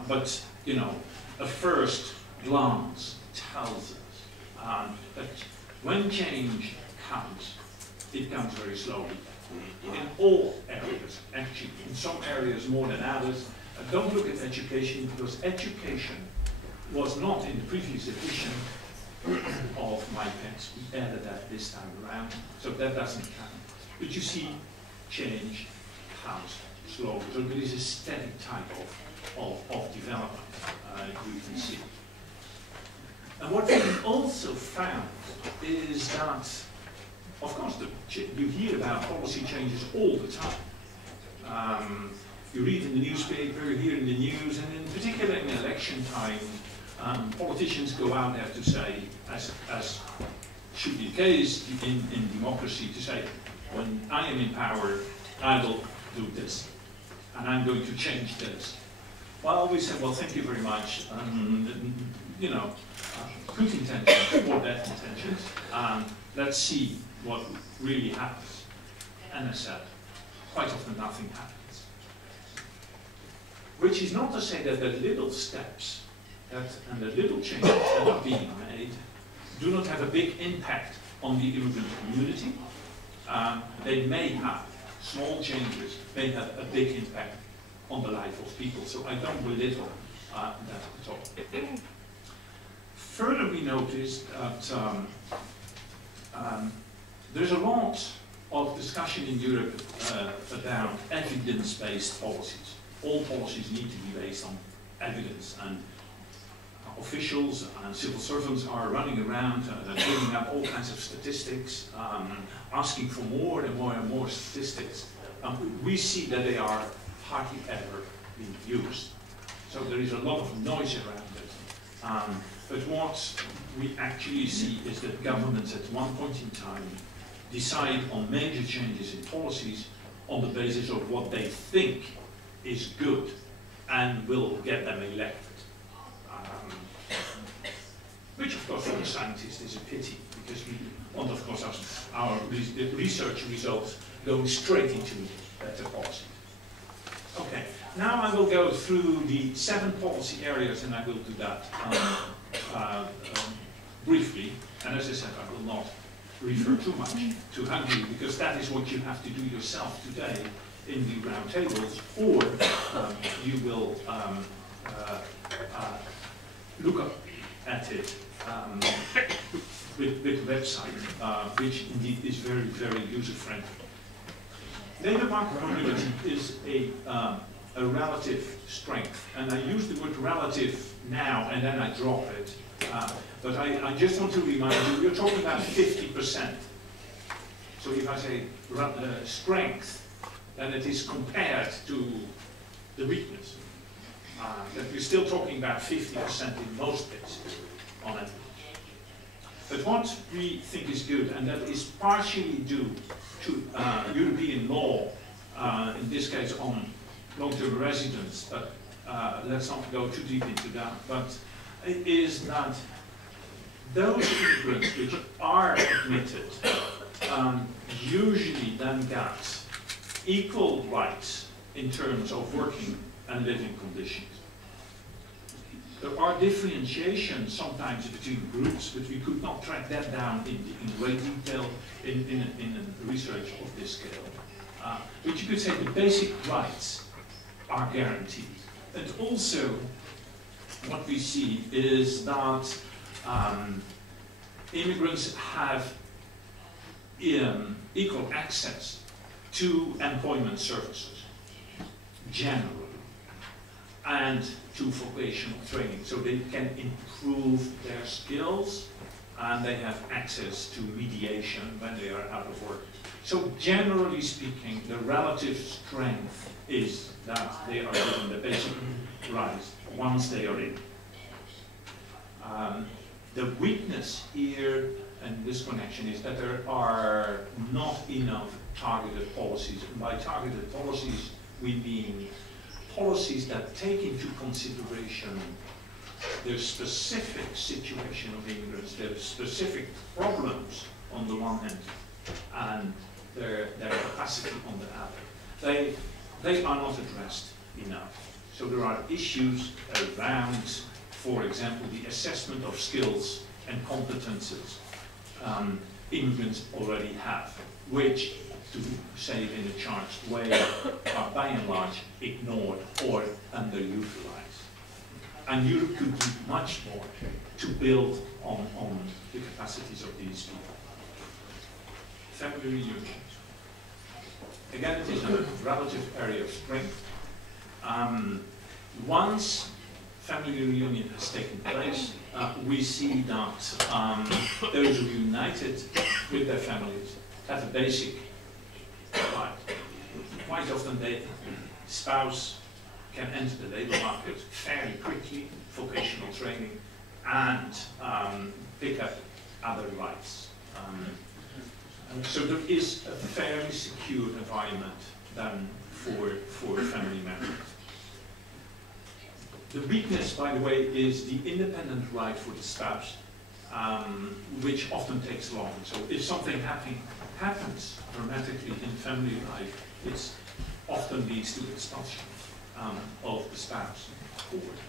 but you know, a first glance tells us that when change comes, it comes very slowly. In all areas, actually, in some areas more than others. Don't look at education, because education was not in the previous edition of MIPEX. We added that this time around, so that doesn't count. But you see, change comes slowly. So there is a steady type of development you can see. And what we also found is that, of course, you hear about policy changes all the time. You read in the newspaper, you hear in the news, and in particular in election time, politicians go out there to say, as should be the case in democracy, to say, when I am in power, I will do this, and I'm going to change this. Well, we said, well, thank you very much. You know, good intentions or bad intentions. Let's see what really happens. And I said, quite often nothing happens. Which is not to say that the little steps and the little changes that are being made do not have a big impact on the immigrant community. They may have, small changes may have a big impact on the life of people. So I don't belittle that at all. Further, we noticed that there's a lot of discussion in Europe about evidence-based policies. All policies need to be based on evidence, and officials and civil servants are running around bringing up all kinds of statistics, asking for more and more and more statistics. We see that they are hardly ever being used. So there is a lot of noise around it. But what we actually see is that governments at one point in time decide on major changes in policies on the basis of what they think is good and will get them elected. Which of course for the scientist is a pity, because we want of course our research results going straight into better policy. Okay, now I will go through the 7 policy areas, and I will do that briefly, and as I said, I will not refer too much to Hungary, because that is what you have to do yourself today in the roundtables, or you will look up at it with the website, which indeed is very, very user-friendly. Labour market mobility is a relative strength, and I use the word relative now and then I drop it, but I just want to remind you, you're talking about 50%. So if I say strength, then it is compared to the weakness. That we're still talking about 50% in most cases on average. But what we think is good, and that is partially due to European law, in this case on long-term residence, but let's not go too deep into that, but it is that those immigrants which are admitted usually then get equal rights in terms of working and living conditions. There are differentiations sometimes between groups, but we could not track that down in great detail in research of this scale. But you could say the basic rights are guaranteed. And also, what we see is that immigrants have equal access to employment services, generally, and to vocational training, so they can improve their skills and they have access to mediation when they are out of work. So generally speaking, the relative strength is that they are given the basic rights once they are in. The weakness here in this connection is that there are not enough targeted policies. And by targeted policies, we mean policies that take into consideration the specific situation of immigrants, their specific problems on the one hand, and their capacity on the other. They are not addressed enough. So there are issues around, for example, the assessment of skills and competences immigrants already have, which, to say it in a charged way, are by and large ignored or underutilized. And Europe could do much more to build on the capacities of these people. Family reunion. Again, it is a relative area of strength. Once family reunion has taken place, we see that those who are united with their families have a basic right. Quite often the spouse can enter the labour market fairly quickly, vocational training, and pick up other rights. So there is a fairly secure environment then for family members. The weakness, by the way, is the independent right for the spouse, which often takes long. So if something happens dramatically in family life, it often leads to expulsion of the spouse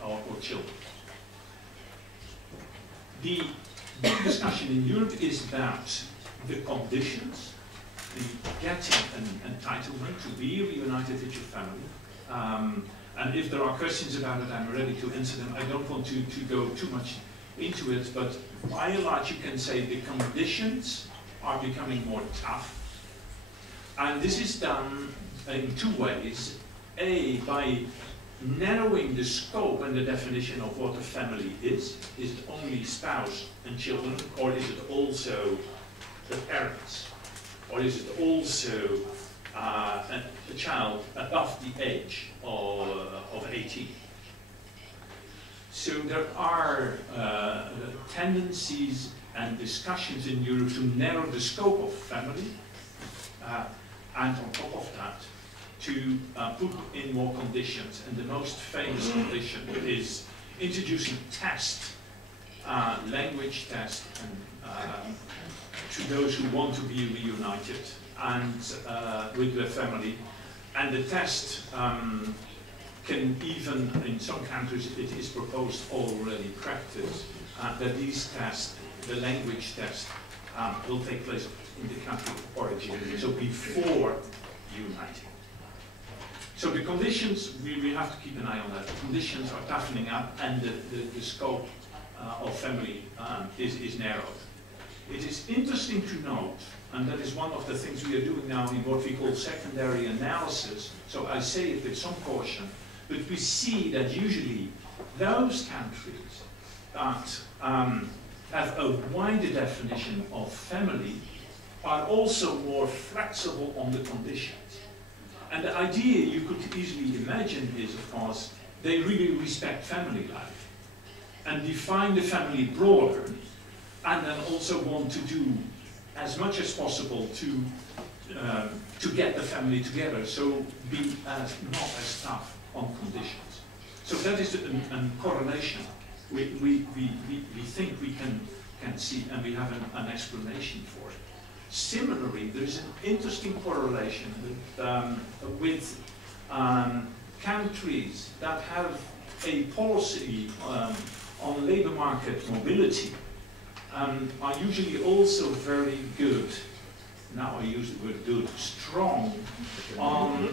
or children. The big discussion in Europe is about the conditions in getting an entitlement to be reunited with your family. And if there are questions about it, I'm ready to answer them. I don't want to go too much into it, but by and large, you can say the conditions are becoming more tough. And this is done in two ways. A, by narrowing the scope and the definition of what a family is. Is it only spouse and children, or is it also the parents? Or is it also a child above the age of 18? So there are tendencies and discussions in Europe to narrow the scope of family, and on top of that, to put in more conditions. And the most famous condition is introducing test, language test, and, to those who want to be reunited and with their family. And the test can even, in some countries, it is proposed already practiced, that these tests the language test will take place in the country of origin, so before uniting. So the conditions, we have to keep an eye on that. The conditions are toughening up, and the scope of family is narrowed. It is interesting to note, and that is one of the things we are doing now in what we call secondary analysis, so I say it with some caution, but we see that usually those countries that have a wider definition of family are also more flexible on the conditions. And the idea you could easily imagine is, of course, they really respect family life and define the family broader, and then also want to do as much as possible to get the family together, so be not as tough on conditions. So that is a correlation we think we can see, and we have an explanation for it. Similarly, there is an interesting correlation with countries that have a policy on labor market mobility, are usually also very good, now I use the word good, strong on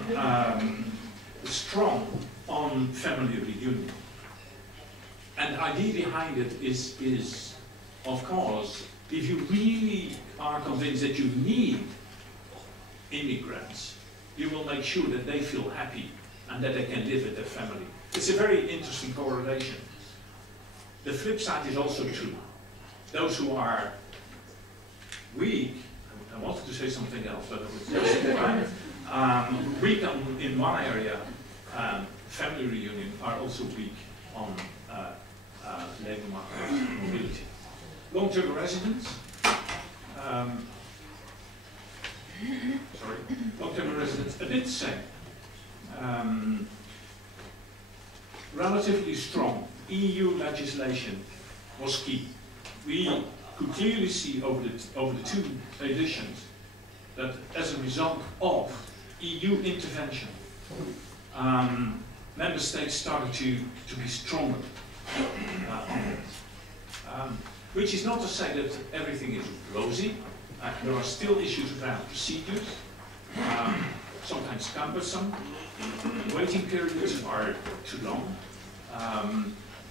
family reunion. And the idea behind it is, of course, if you really are convinced that you need immigrants, you will make sure that they feel happy and that they can live with their family. It's a very interesting correlation. The flip side is also true. Those who are weak, I wanted to say something else, but it was just weak in one area, family reunion, are also weak on labor market mobility. Long-term residents, long-term residents, a bit the same. Relatively strong EU legislation was key. We could clearly see over the two editions that as a result of EU intervention, member states started to be stronger on it. Which is not to say that everything is rosy. There are still issues around procedures, sometimes cumbersome. Waiting periods are too long.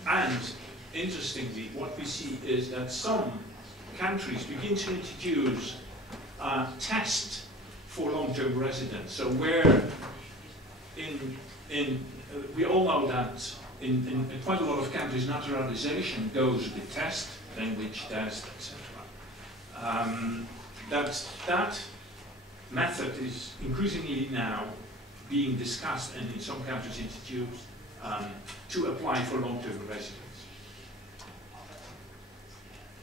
And interestingly, what we see is that some countries begin to introduce tests for long-term residents. So where we all know that in quite a lot of countries, naturalization goes with test, language test, etc. That method is increasingly now being discussed and in some countries introduced to apply for long-term residents.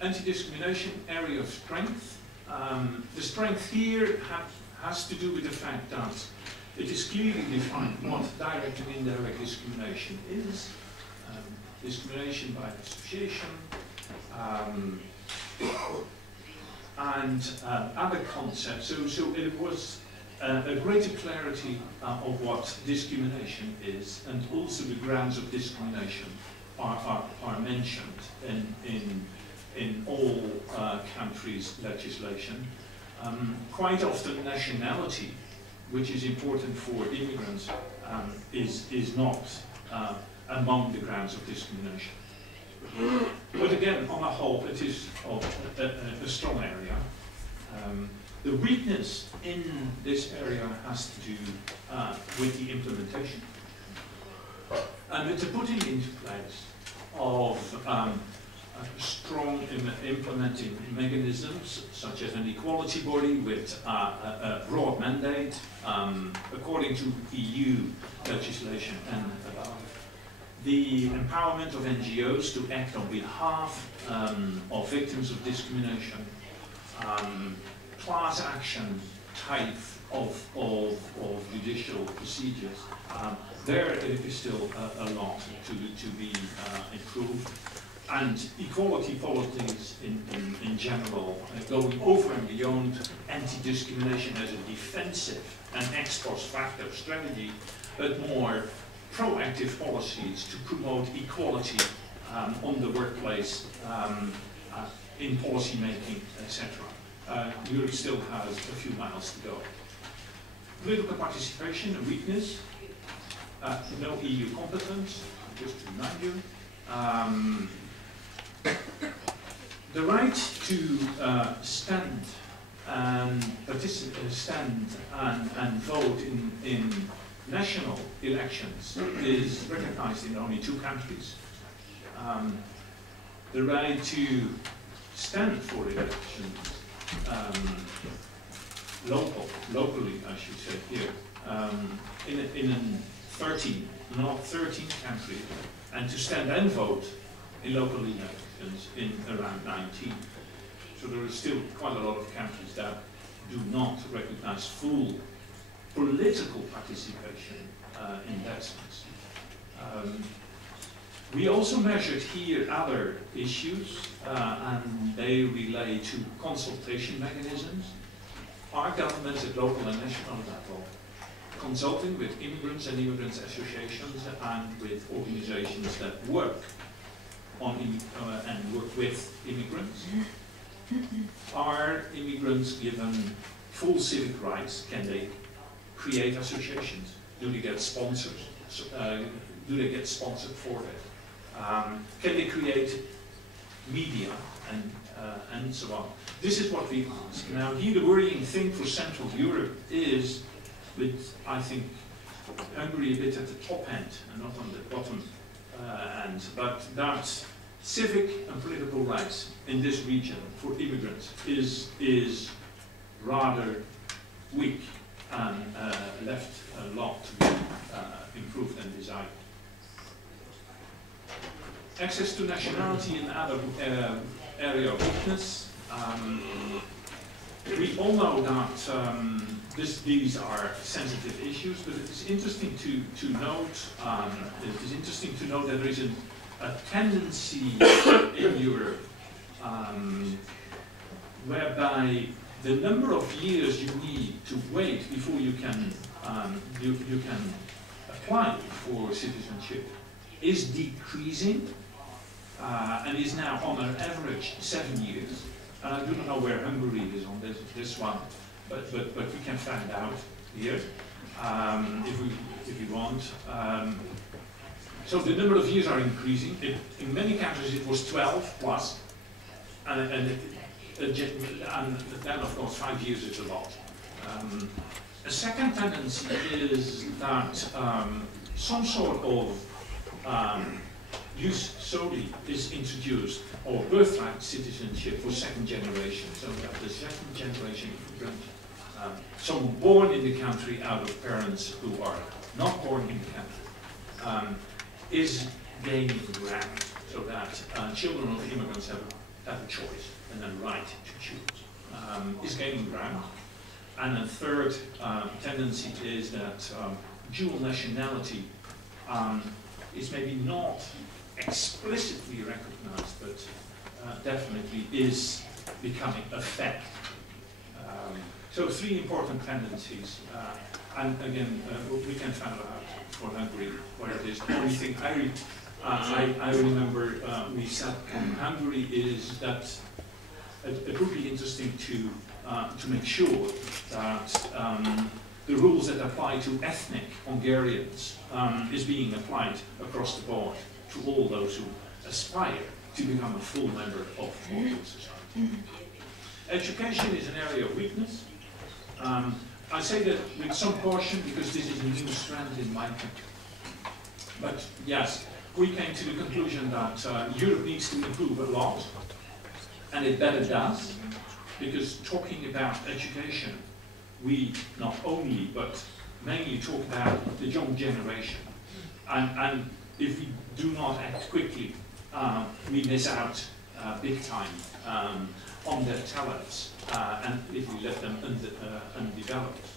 Anti-discrimination area of strength. The strength here has to do with the fact that it is clearly defined what direct and indirect discrimination is. Discrimination by association, and other concepts. So it was a greater clarity of what discrimination is, and also the grounds of discrimination are mentioned in all countries' legislation. Quite often nationality, which is important for immigrants, is not among the grounds of discrimination. But again, on the whole, it is a strong area. The weakness in this area has to do with the implementation and with the putting into place of strong implementing mechanisms, such as an equality body with a broad mandate, according to EU legislation and above. The empowerment of NGOs to act on behalf of victims of discrimination, class action type of judicial procedures. There is still a lot to be improved. And equality politics in general, going over and beyond anti-discrimination as a defensive and ex post facto strategy, but more proactive policies to promote equality on the workplace in policy making, etc. Europe still has a few miles to go. Political participation, a weakness. No EU competence, just to remind you. The right to stand and vote in national elections is recognized in only 2 countries. The right to stand for elections, locally I should say here, in 13 countries, and to stand and vote in local elections in around 19. So there are still quite a lot of countries that do not recognize full political participation in that sense. We also measured here other issues, and they relate to consultation mechanisms. Are governments at local and national level consulting with immigrants and immigrants associations and with organizations that work on and work with immigrants? Are immigrants given full civic rights? Can they create associations? Do they get sponsors? Do they get sponsored for it? Can they create media and so on? This is what we ask. Now, here the worrying thing for Central Europe is, with I think Hungary a bit at the top end and not on the bottom end, but that civic and political rights in this region for immigrants is rather weak and left a lot to be improved and desired. Access to nationality and other area of weakness. We all know that these are sensitive issues, but it is interesting to note. That there is a tendency in Europe whereby the number of years you need to wait before you can apply for citizenship is decreasing and is now on an average 7 years. And I do not know where Hungary is on this one, but we can find out here if we want. So the number of years are increasing. In many countries it was 12 plus, and then of course 5 years is a lot. A second tendency is that some sort of jus soli is introduced, or birthright citizenship for second generation, so that the second generation immigrant, someone born in the country out of parents who are not born in the country, is gaining ground, so that children of immigrants have a choice and a right to choose, is gaining ground. And a third tendency is that dual nationality is maybe not explicitly recognized, but definitely is becoming a fact. So 3 important tendencies, and again, we can find out for Hungary where it is. The only thing I remember we said on Hungary is that it would be interesting to make sure that the rules that apply to ethnic Hungarians is being applied across the board to all those who aspire to become a full member of Hungarian society. Education is an area of weakness. I say that with some caution because this is a new strand in MIPEX. But yes, we came to the conclusion that Europe needs to improve a lot, and it better does, because talking about education, we not only, but mainly talk about the young generation. And if we do not act quickly, we miss out big time on their talents, and if we let them undeveloped.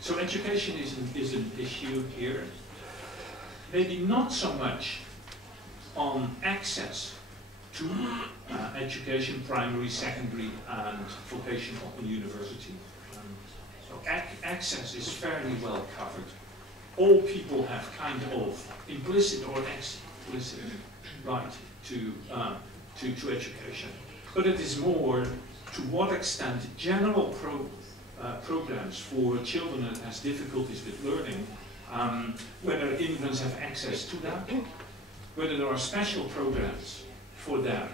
So education is an issue here. Maybe not so much on access to education, primary, secondary, and vocational and university. So access is fairly well covered. All people have kind of implicit or explicit right to to education. But it is more to what extent general programs for children that has difficulties with learning, whether immigrants have access to that, whether there are special programs for them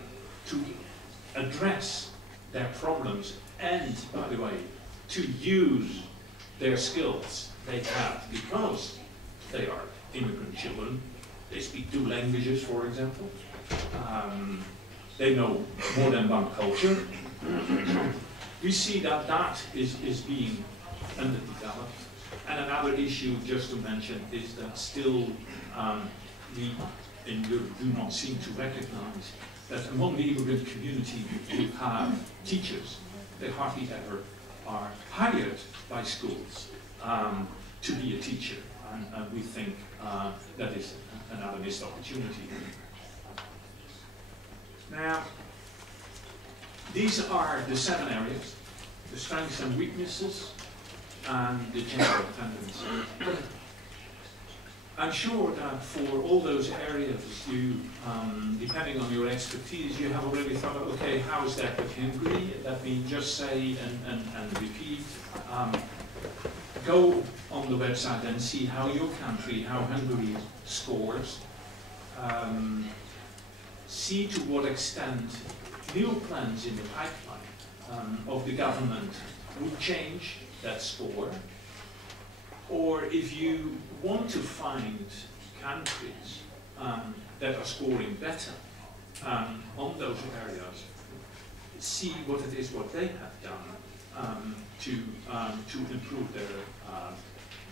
to address their problems and, by the way, to use their skills they have because they are immigrant children. They speak 2 languages, for example. They know more than one culture. We see that that is being underdeveloped. And another issue, just to mention, is that still we in Europe do not seem to recognize that among the immigrant community you have teachers. They hardly ever are hired by schools to be a teacher. And we think that is another missed opportunity. Now, these are the 7 areas, the strengths and weaknesses, and the general tendency. I'm sure that for all those areas, you, depending on your expertise, you have already thought, okay, how is that with Hungary? Let me just say and repeat. Go on the website and see how your country, how Hungary scores. See to what extent new plans in the pipeline of the government would change that score. Or if you want to find countries that are scoring better on those areas, see what it is what they have done to improve their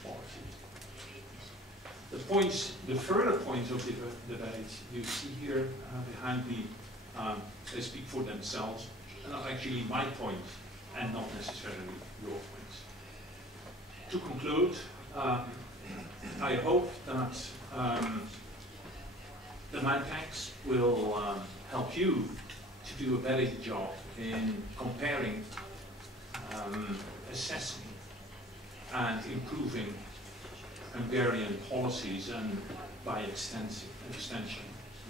quality. The further points of the debate you see here behind me, they speak for themselves, and are actually my points and not necessarily your points. To conclude, I hope that the MIPEX will help you to do a better job in comparing, assessing, and improving Hungarian policies and, by extension,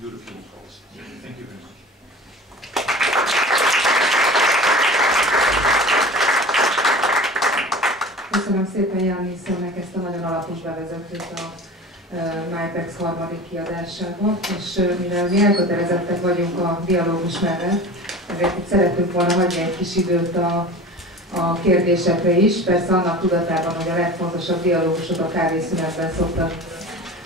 European policies. Thank you very much. Köszönöm szépen Jan Nielsennek ezt a nagyon alapos bevezetőt a MIPEX harmadik kiadásában, és mivel mi elkötelezettek vagyunk a dialógus mellett, ezért itt szeretünk volna hagyni egy kis időt a kérdésekre is, persze annak tudatában, hogy a legfontosabb dialógusok a kávészünetben szoktak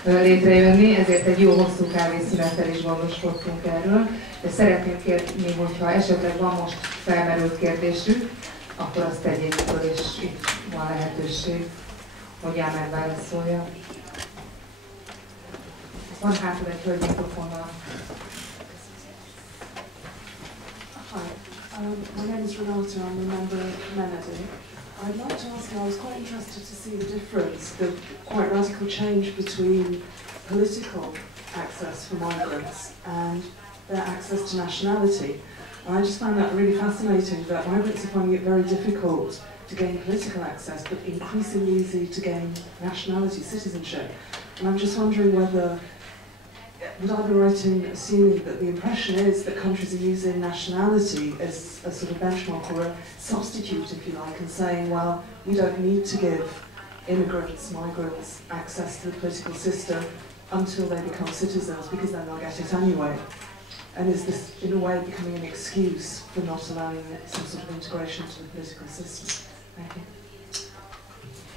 létrejönni, ezért egy jó hosszú kávészünettel is gondoskodtunk erről, de szeretném kérni, hogyha esetleg van most felmerült kérdésük, akkor azt tegyék föl, és itt van lehetőség, hogy Jan megválaszolja. Van hátul egy hölgy mikrofonnal. Hi, my name is Renata, I'm a member of Menedek. I'd like to ask you, I was quite interested to see the difference, the quite radical change between political access for migrants and their access to nationality. And I just found that really fascinating, that migrants are finding it very difficult to gain political access, but increasingly easy to gain nationality, citizenship. And I'm just wondering whether, would I be right in assuming that the impression is that countries are using nationality as a sort of benchmark or a substitute, if you like, and saying, well, we don't need to give immigrants, migrants, access to the political system until they become citizens, because then they'll get it anyway. And is this, in a way, becoming an excuse for not allowing some sort of integration to the political system? Thank you.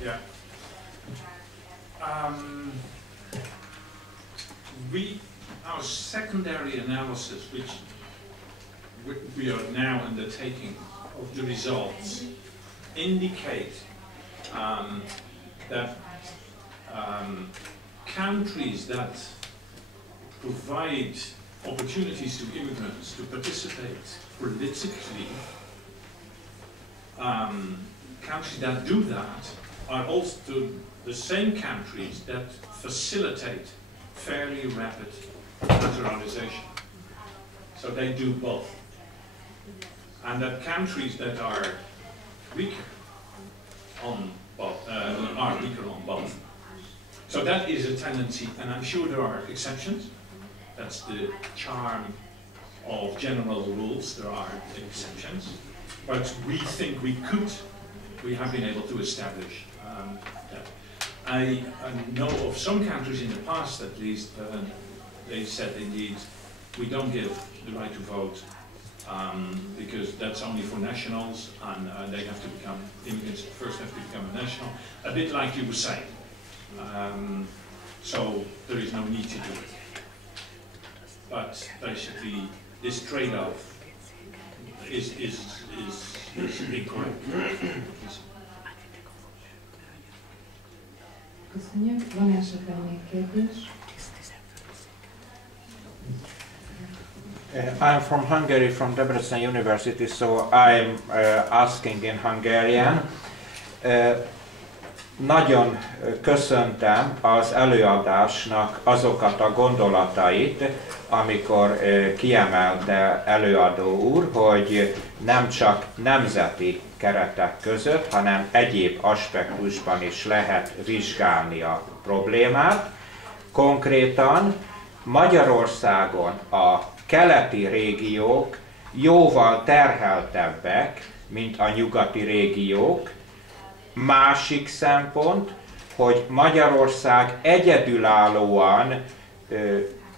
Yeah. Our secondary analysis, which we are now undertaking of the results, indicate that countries that provide opportunities to immigrants to participate politically, countries that do that are also the same countries that facilitate fairly rapid naturalization. So they do both. And that countries that are weaker on both, are weaker on both. So that is a tendency, and I'm sure there are exceptions. That's the charm of general rules. There are exceptions, but we think we have been able to establish that. I know of some countries in the past, at least, they said indeed, we don't give the right to vote because that's only for nationals, and they have to become, immigrants first have to become a national, a bit like you were saying. So there is no need to do it. But basically, this trade-off is incorrect. Köszönjük. Van esetleg még kérdés? I'm from Hungary, from Debrecen University, so I'm asking in Hungarian. Nagyon köszöntem az előadásnak azokat a gondolatait, amikor kiemelte előadó úr, hogy nem csak nemzeti keretek között, hanem egyéb aspektusban is lehet vizsgálni a problémát. Konkrétan Magyarországon a keleti régiók jóval terheltebbek, mint a nyugati régiók. Másik szempont, hogy Magyarország egyedülállóan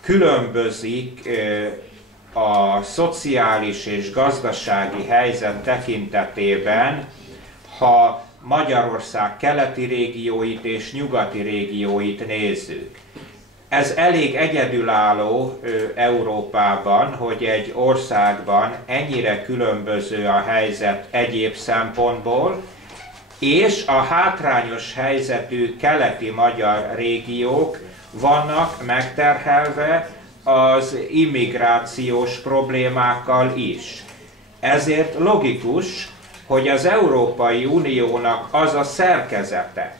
különbözik a szociális és gazdasági helyzet tekintetében, ha Magyarország keleti régióit és nyugati régióit nézzük. Ez elég egyedülálló Európában, hogy egy országban ennyire különböző a helyzet egyéb szempontból, és a hátrányos helyzetű keleti magyar régiók vannak megterhelve az immigrációs problémákkal is. Ezért logikus, hogy az Európai Uniónak az a szerkezete,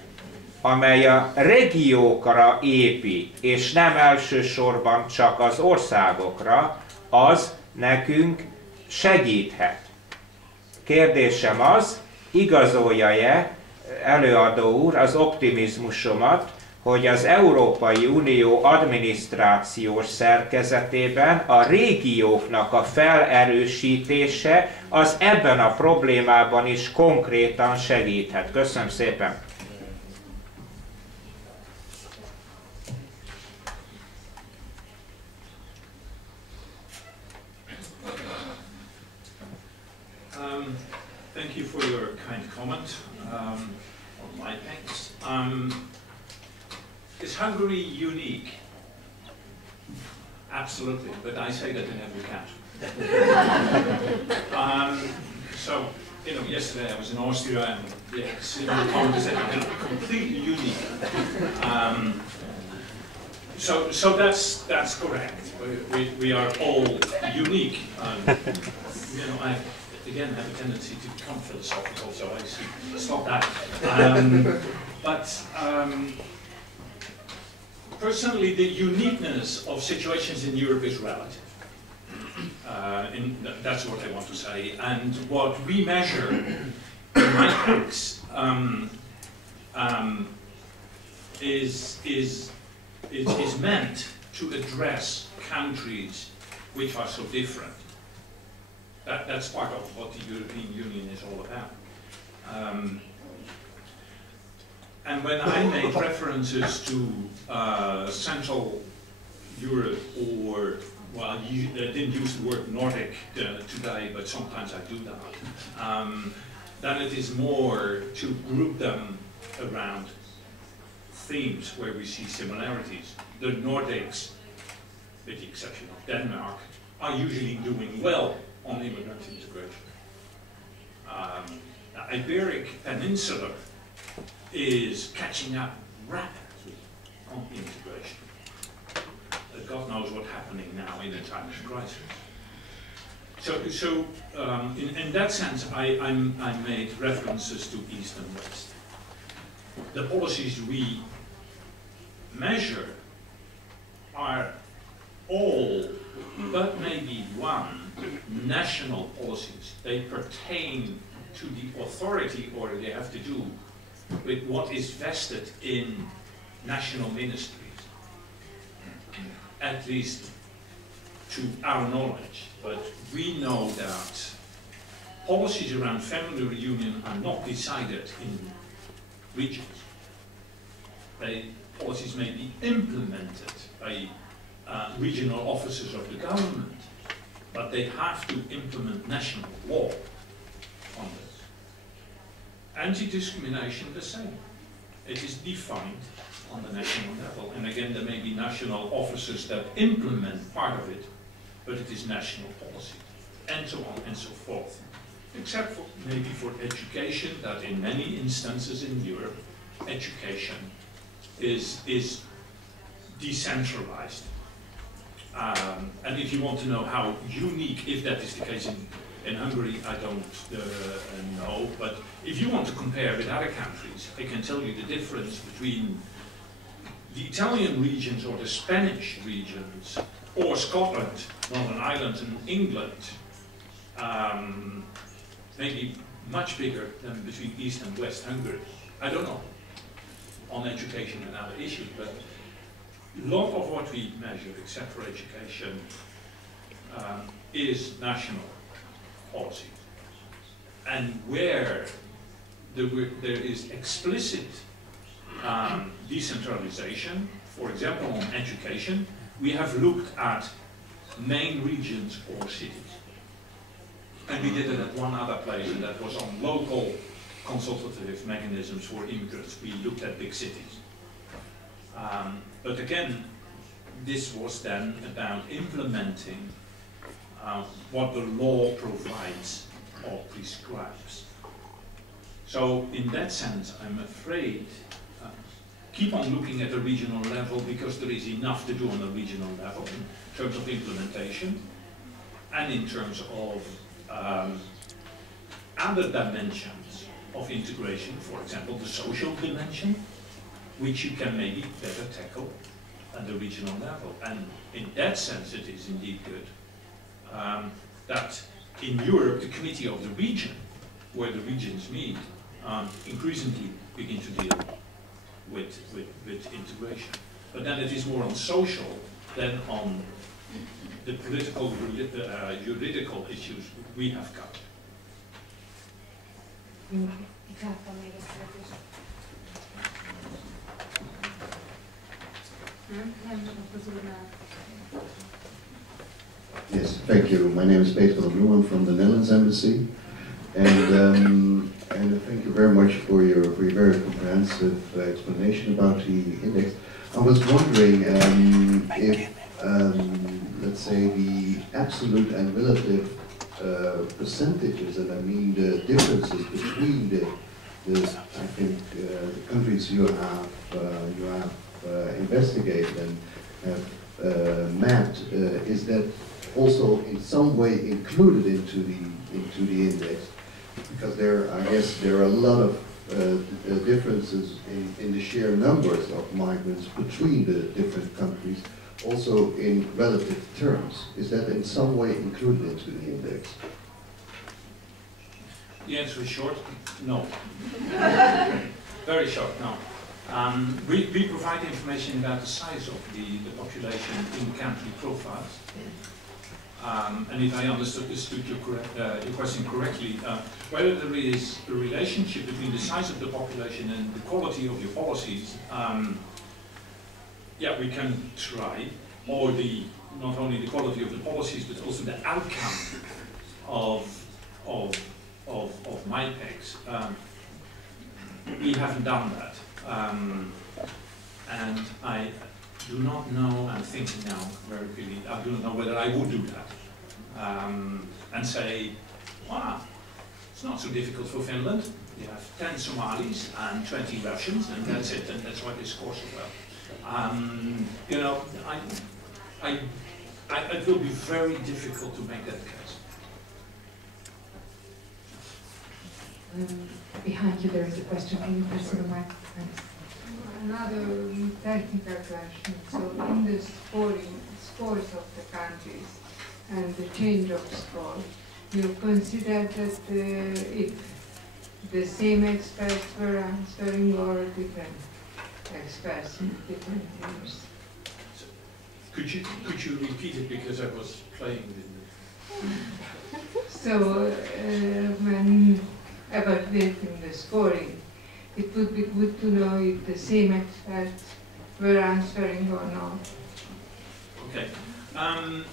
amely a régiókra épít, és nem elsősorban csak az országokra, az nekünk segíthet. Kérdésem az, igazolja-e előadó úr az optimizmusomat, hogy az Európai Unió adminisztrációs szerkezetében a régióknak a felerősítése az ebben a problémában is konkrétan segíthet. Köszönöm szépen! Thank you for your kind comment on MIPEX. Is Hungary unique? Absolutely, but I say that in every country. So, you know, yesterday I was in Austria and the similar comment is completely unique. So that's correct. We are all unique. You know, I again have a tendency to become philosophical, so I should stop that. Personally, the uniqueness of situations in Europe is relative. That's what I want to say. And what we measure in MIPEX is meant to address countries which are so different. That's part of what the European Union is all about. And when I made references to Central Europe, or, well, I didn't use the word Nordic today, but sometimes I do that, then it is more to group them around themes where we see similarities. The Nordics, with the exception of Denmark, are usually doing well on immigrant integration. The Iberic Peninsula is catching up rapidly on integration. God knows what's happening now in a time of crisis. So in that sense, I made references to East and West. The policies we measure are all, but maybe one, national policies. They pertain to the authority, or they have to do with what is vested in national ministries. At least to our knowledge, but we know that policies around family reunion are not decided in regions. Policies may be implemented by regional officers of the government, but they have to implement national law on this. Anti-discrimination, the same. It is defined on the national level, and again there may be national officers that implement part of it, but it is national policy, and so on and so forth. Except for maybe for education, that in many instances in Europe, education is decentralized. And if you want to know how unique, if that is the case in Hungary, I don't know, but if you want to compare with other countries, I can tell you the difference between the Italian regions or the Spanish regions, or Scotland, Northern Ireland and England, maybe much bigger than between East and West Hungary. I don't know, on education and other issues, but a lot of what we measure, except for education, is national policy. And where there is explicit decentralization, for example on education, we have looked at main regions or cities. And we did it at one other place, and that was on local consultative mechanisms for immigrants. We looked at big cities. But again, this was then about implementing what the law provides or prescribes. So in that sense, I'm afraid, keep on looking at the regional level, because there is enough to do on the regional level in terms of implementation and in terms of other dimensions of integration, for example, the social dimension, which you can maybe better tackle at the regional level. And in that sense, it is indeed good that in Europe, the Committee of the Region, where the regions meet, increasingly begin to deal with integration. But then it is more on social than on the political, juridical issues we have covered. Yes, thank you. My name is Peter van der Bloem. I'm from the Netherlands Embassy, and thank you very much for your very comprehensive explanation about the index. I was wondering if, let's say, the absolute and relative percentages, and I mean the differences between the I think the countries you have investigated and have mapped, is that also in some way included into the index? Because I guess there are a lot of differences in the sheer numbers of migrants between the different countries, also in relative terms. Is that in some way included into the index? The answer is short, no. Very short, no. We provide information about the size of the population in country profiles. And if I understood your question correctly, whether there is a relationship between the size of the population and the quality of your policies, yeah, we can try, or not only the quality of the policies, but also the outcome of MIPEX. We haven't done that, and I do not know. I'm thinking now very clearly. I do not know whether I would do that and say, "Wow, it's not so difficult for Finland. You have 10 Somalis and 20 Russians, and that's it, and that's why they score so well." You know, it will be very difficult to make that case. Behind you there is a question. Can you press the mic? Another technical question. So in the scores of the countries and the change of score, you consider that if the same experts were answering or different experts in different years? Could you repeat it because I was playing with it? So when evaluating the scoring, it would be good to know if the same experts were answering or not. Okay. I'm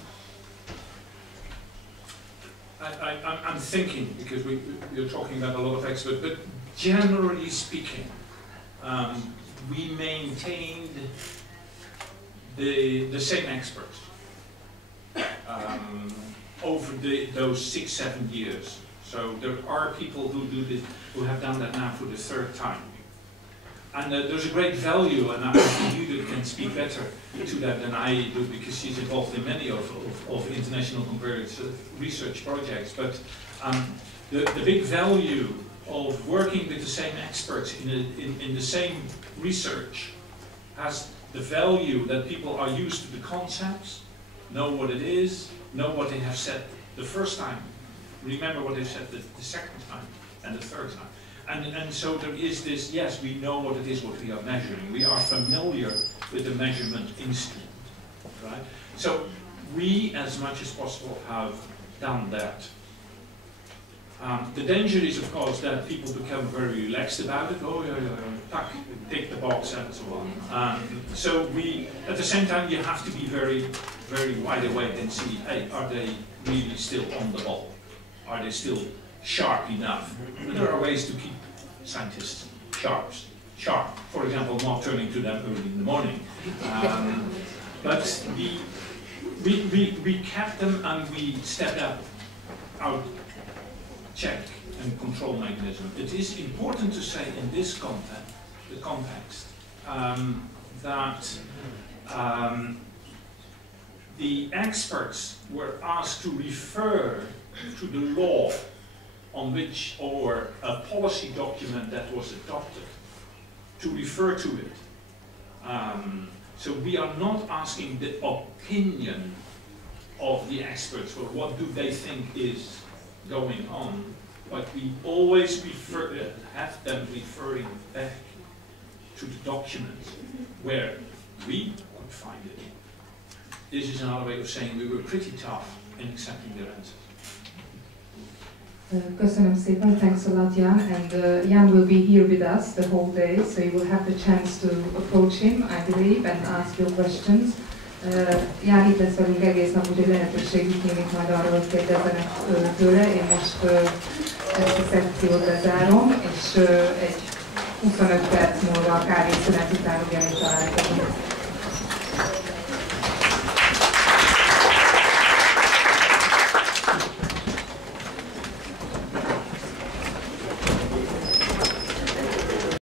thinking, because we're talking about a lot of experts, but generally speaking, we maintained the same experts over those 6-7 years. So there are people who do this, who have done that now for the 3rd time. And there's a great value, and I think Judith can speak better to that than I do, because she's involved in many of international comparative research projects. But the big value of working with the same experts in the same research has the value that people are used to the concepts, know what it is, know what they have said the first time, remember what they said the 2nd time and the 3rd time. And so there is this, yes, we know what it is, what we are measuring. We are familiar with the measurement instrument, right? So we, as much as possible, have done that. The danger is, of course, that people become very relaxed about it. Oh, yeah, take the box and so on. So we, at the same time, you have to be very, very wide awake and see, hey, are they really still on the ball? Are they still sharp enough? And there are ways to keep scientists sharp. For example, not turning to them early in the morning. But we kept them, and we stepped up our check and control mechanism. It is important to say in this context that the experts were asked to refer to the law on which, or a policy document that was adopted, to refer to it. So we are not asking the opinion of the experts, or what do they think is going on, but we always have them referring back to the documents where we could find it. This is another way of saying we were pretty tough in accepting their answers. Köszönöm szépen, thanks a lot, Jan. And Jan will be here with us the whole day, so you will have the chance to approach him, I believe, and ask your questions. Jan itt lesz velünk egész nap, úgyhogy lehetőségük nyílik majd arra, hogy kérdezzenek tőle. Én most ezt a szekciót lezárom, és egy 25 perc múlva a kávészünet után ugyanígy találkozunk.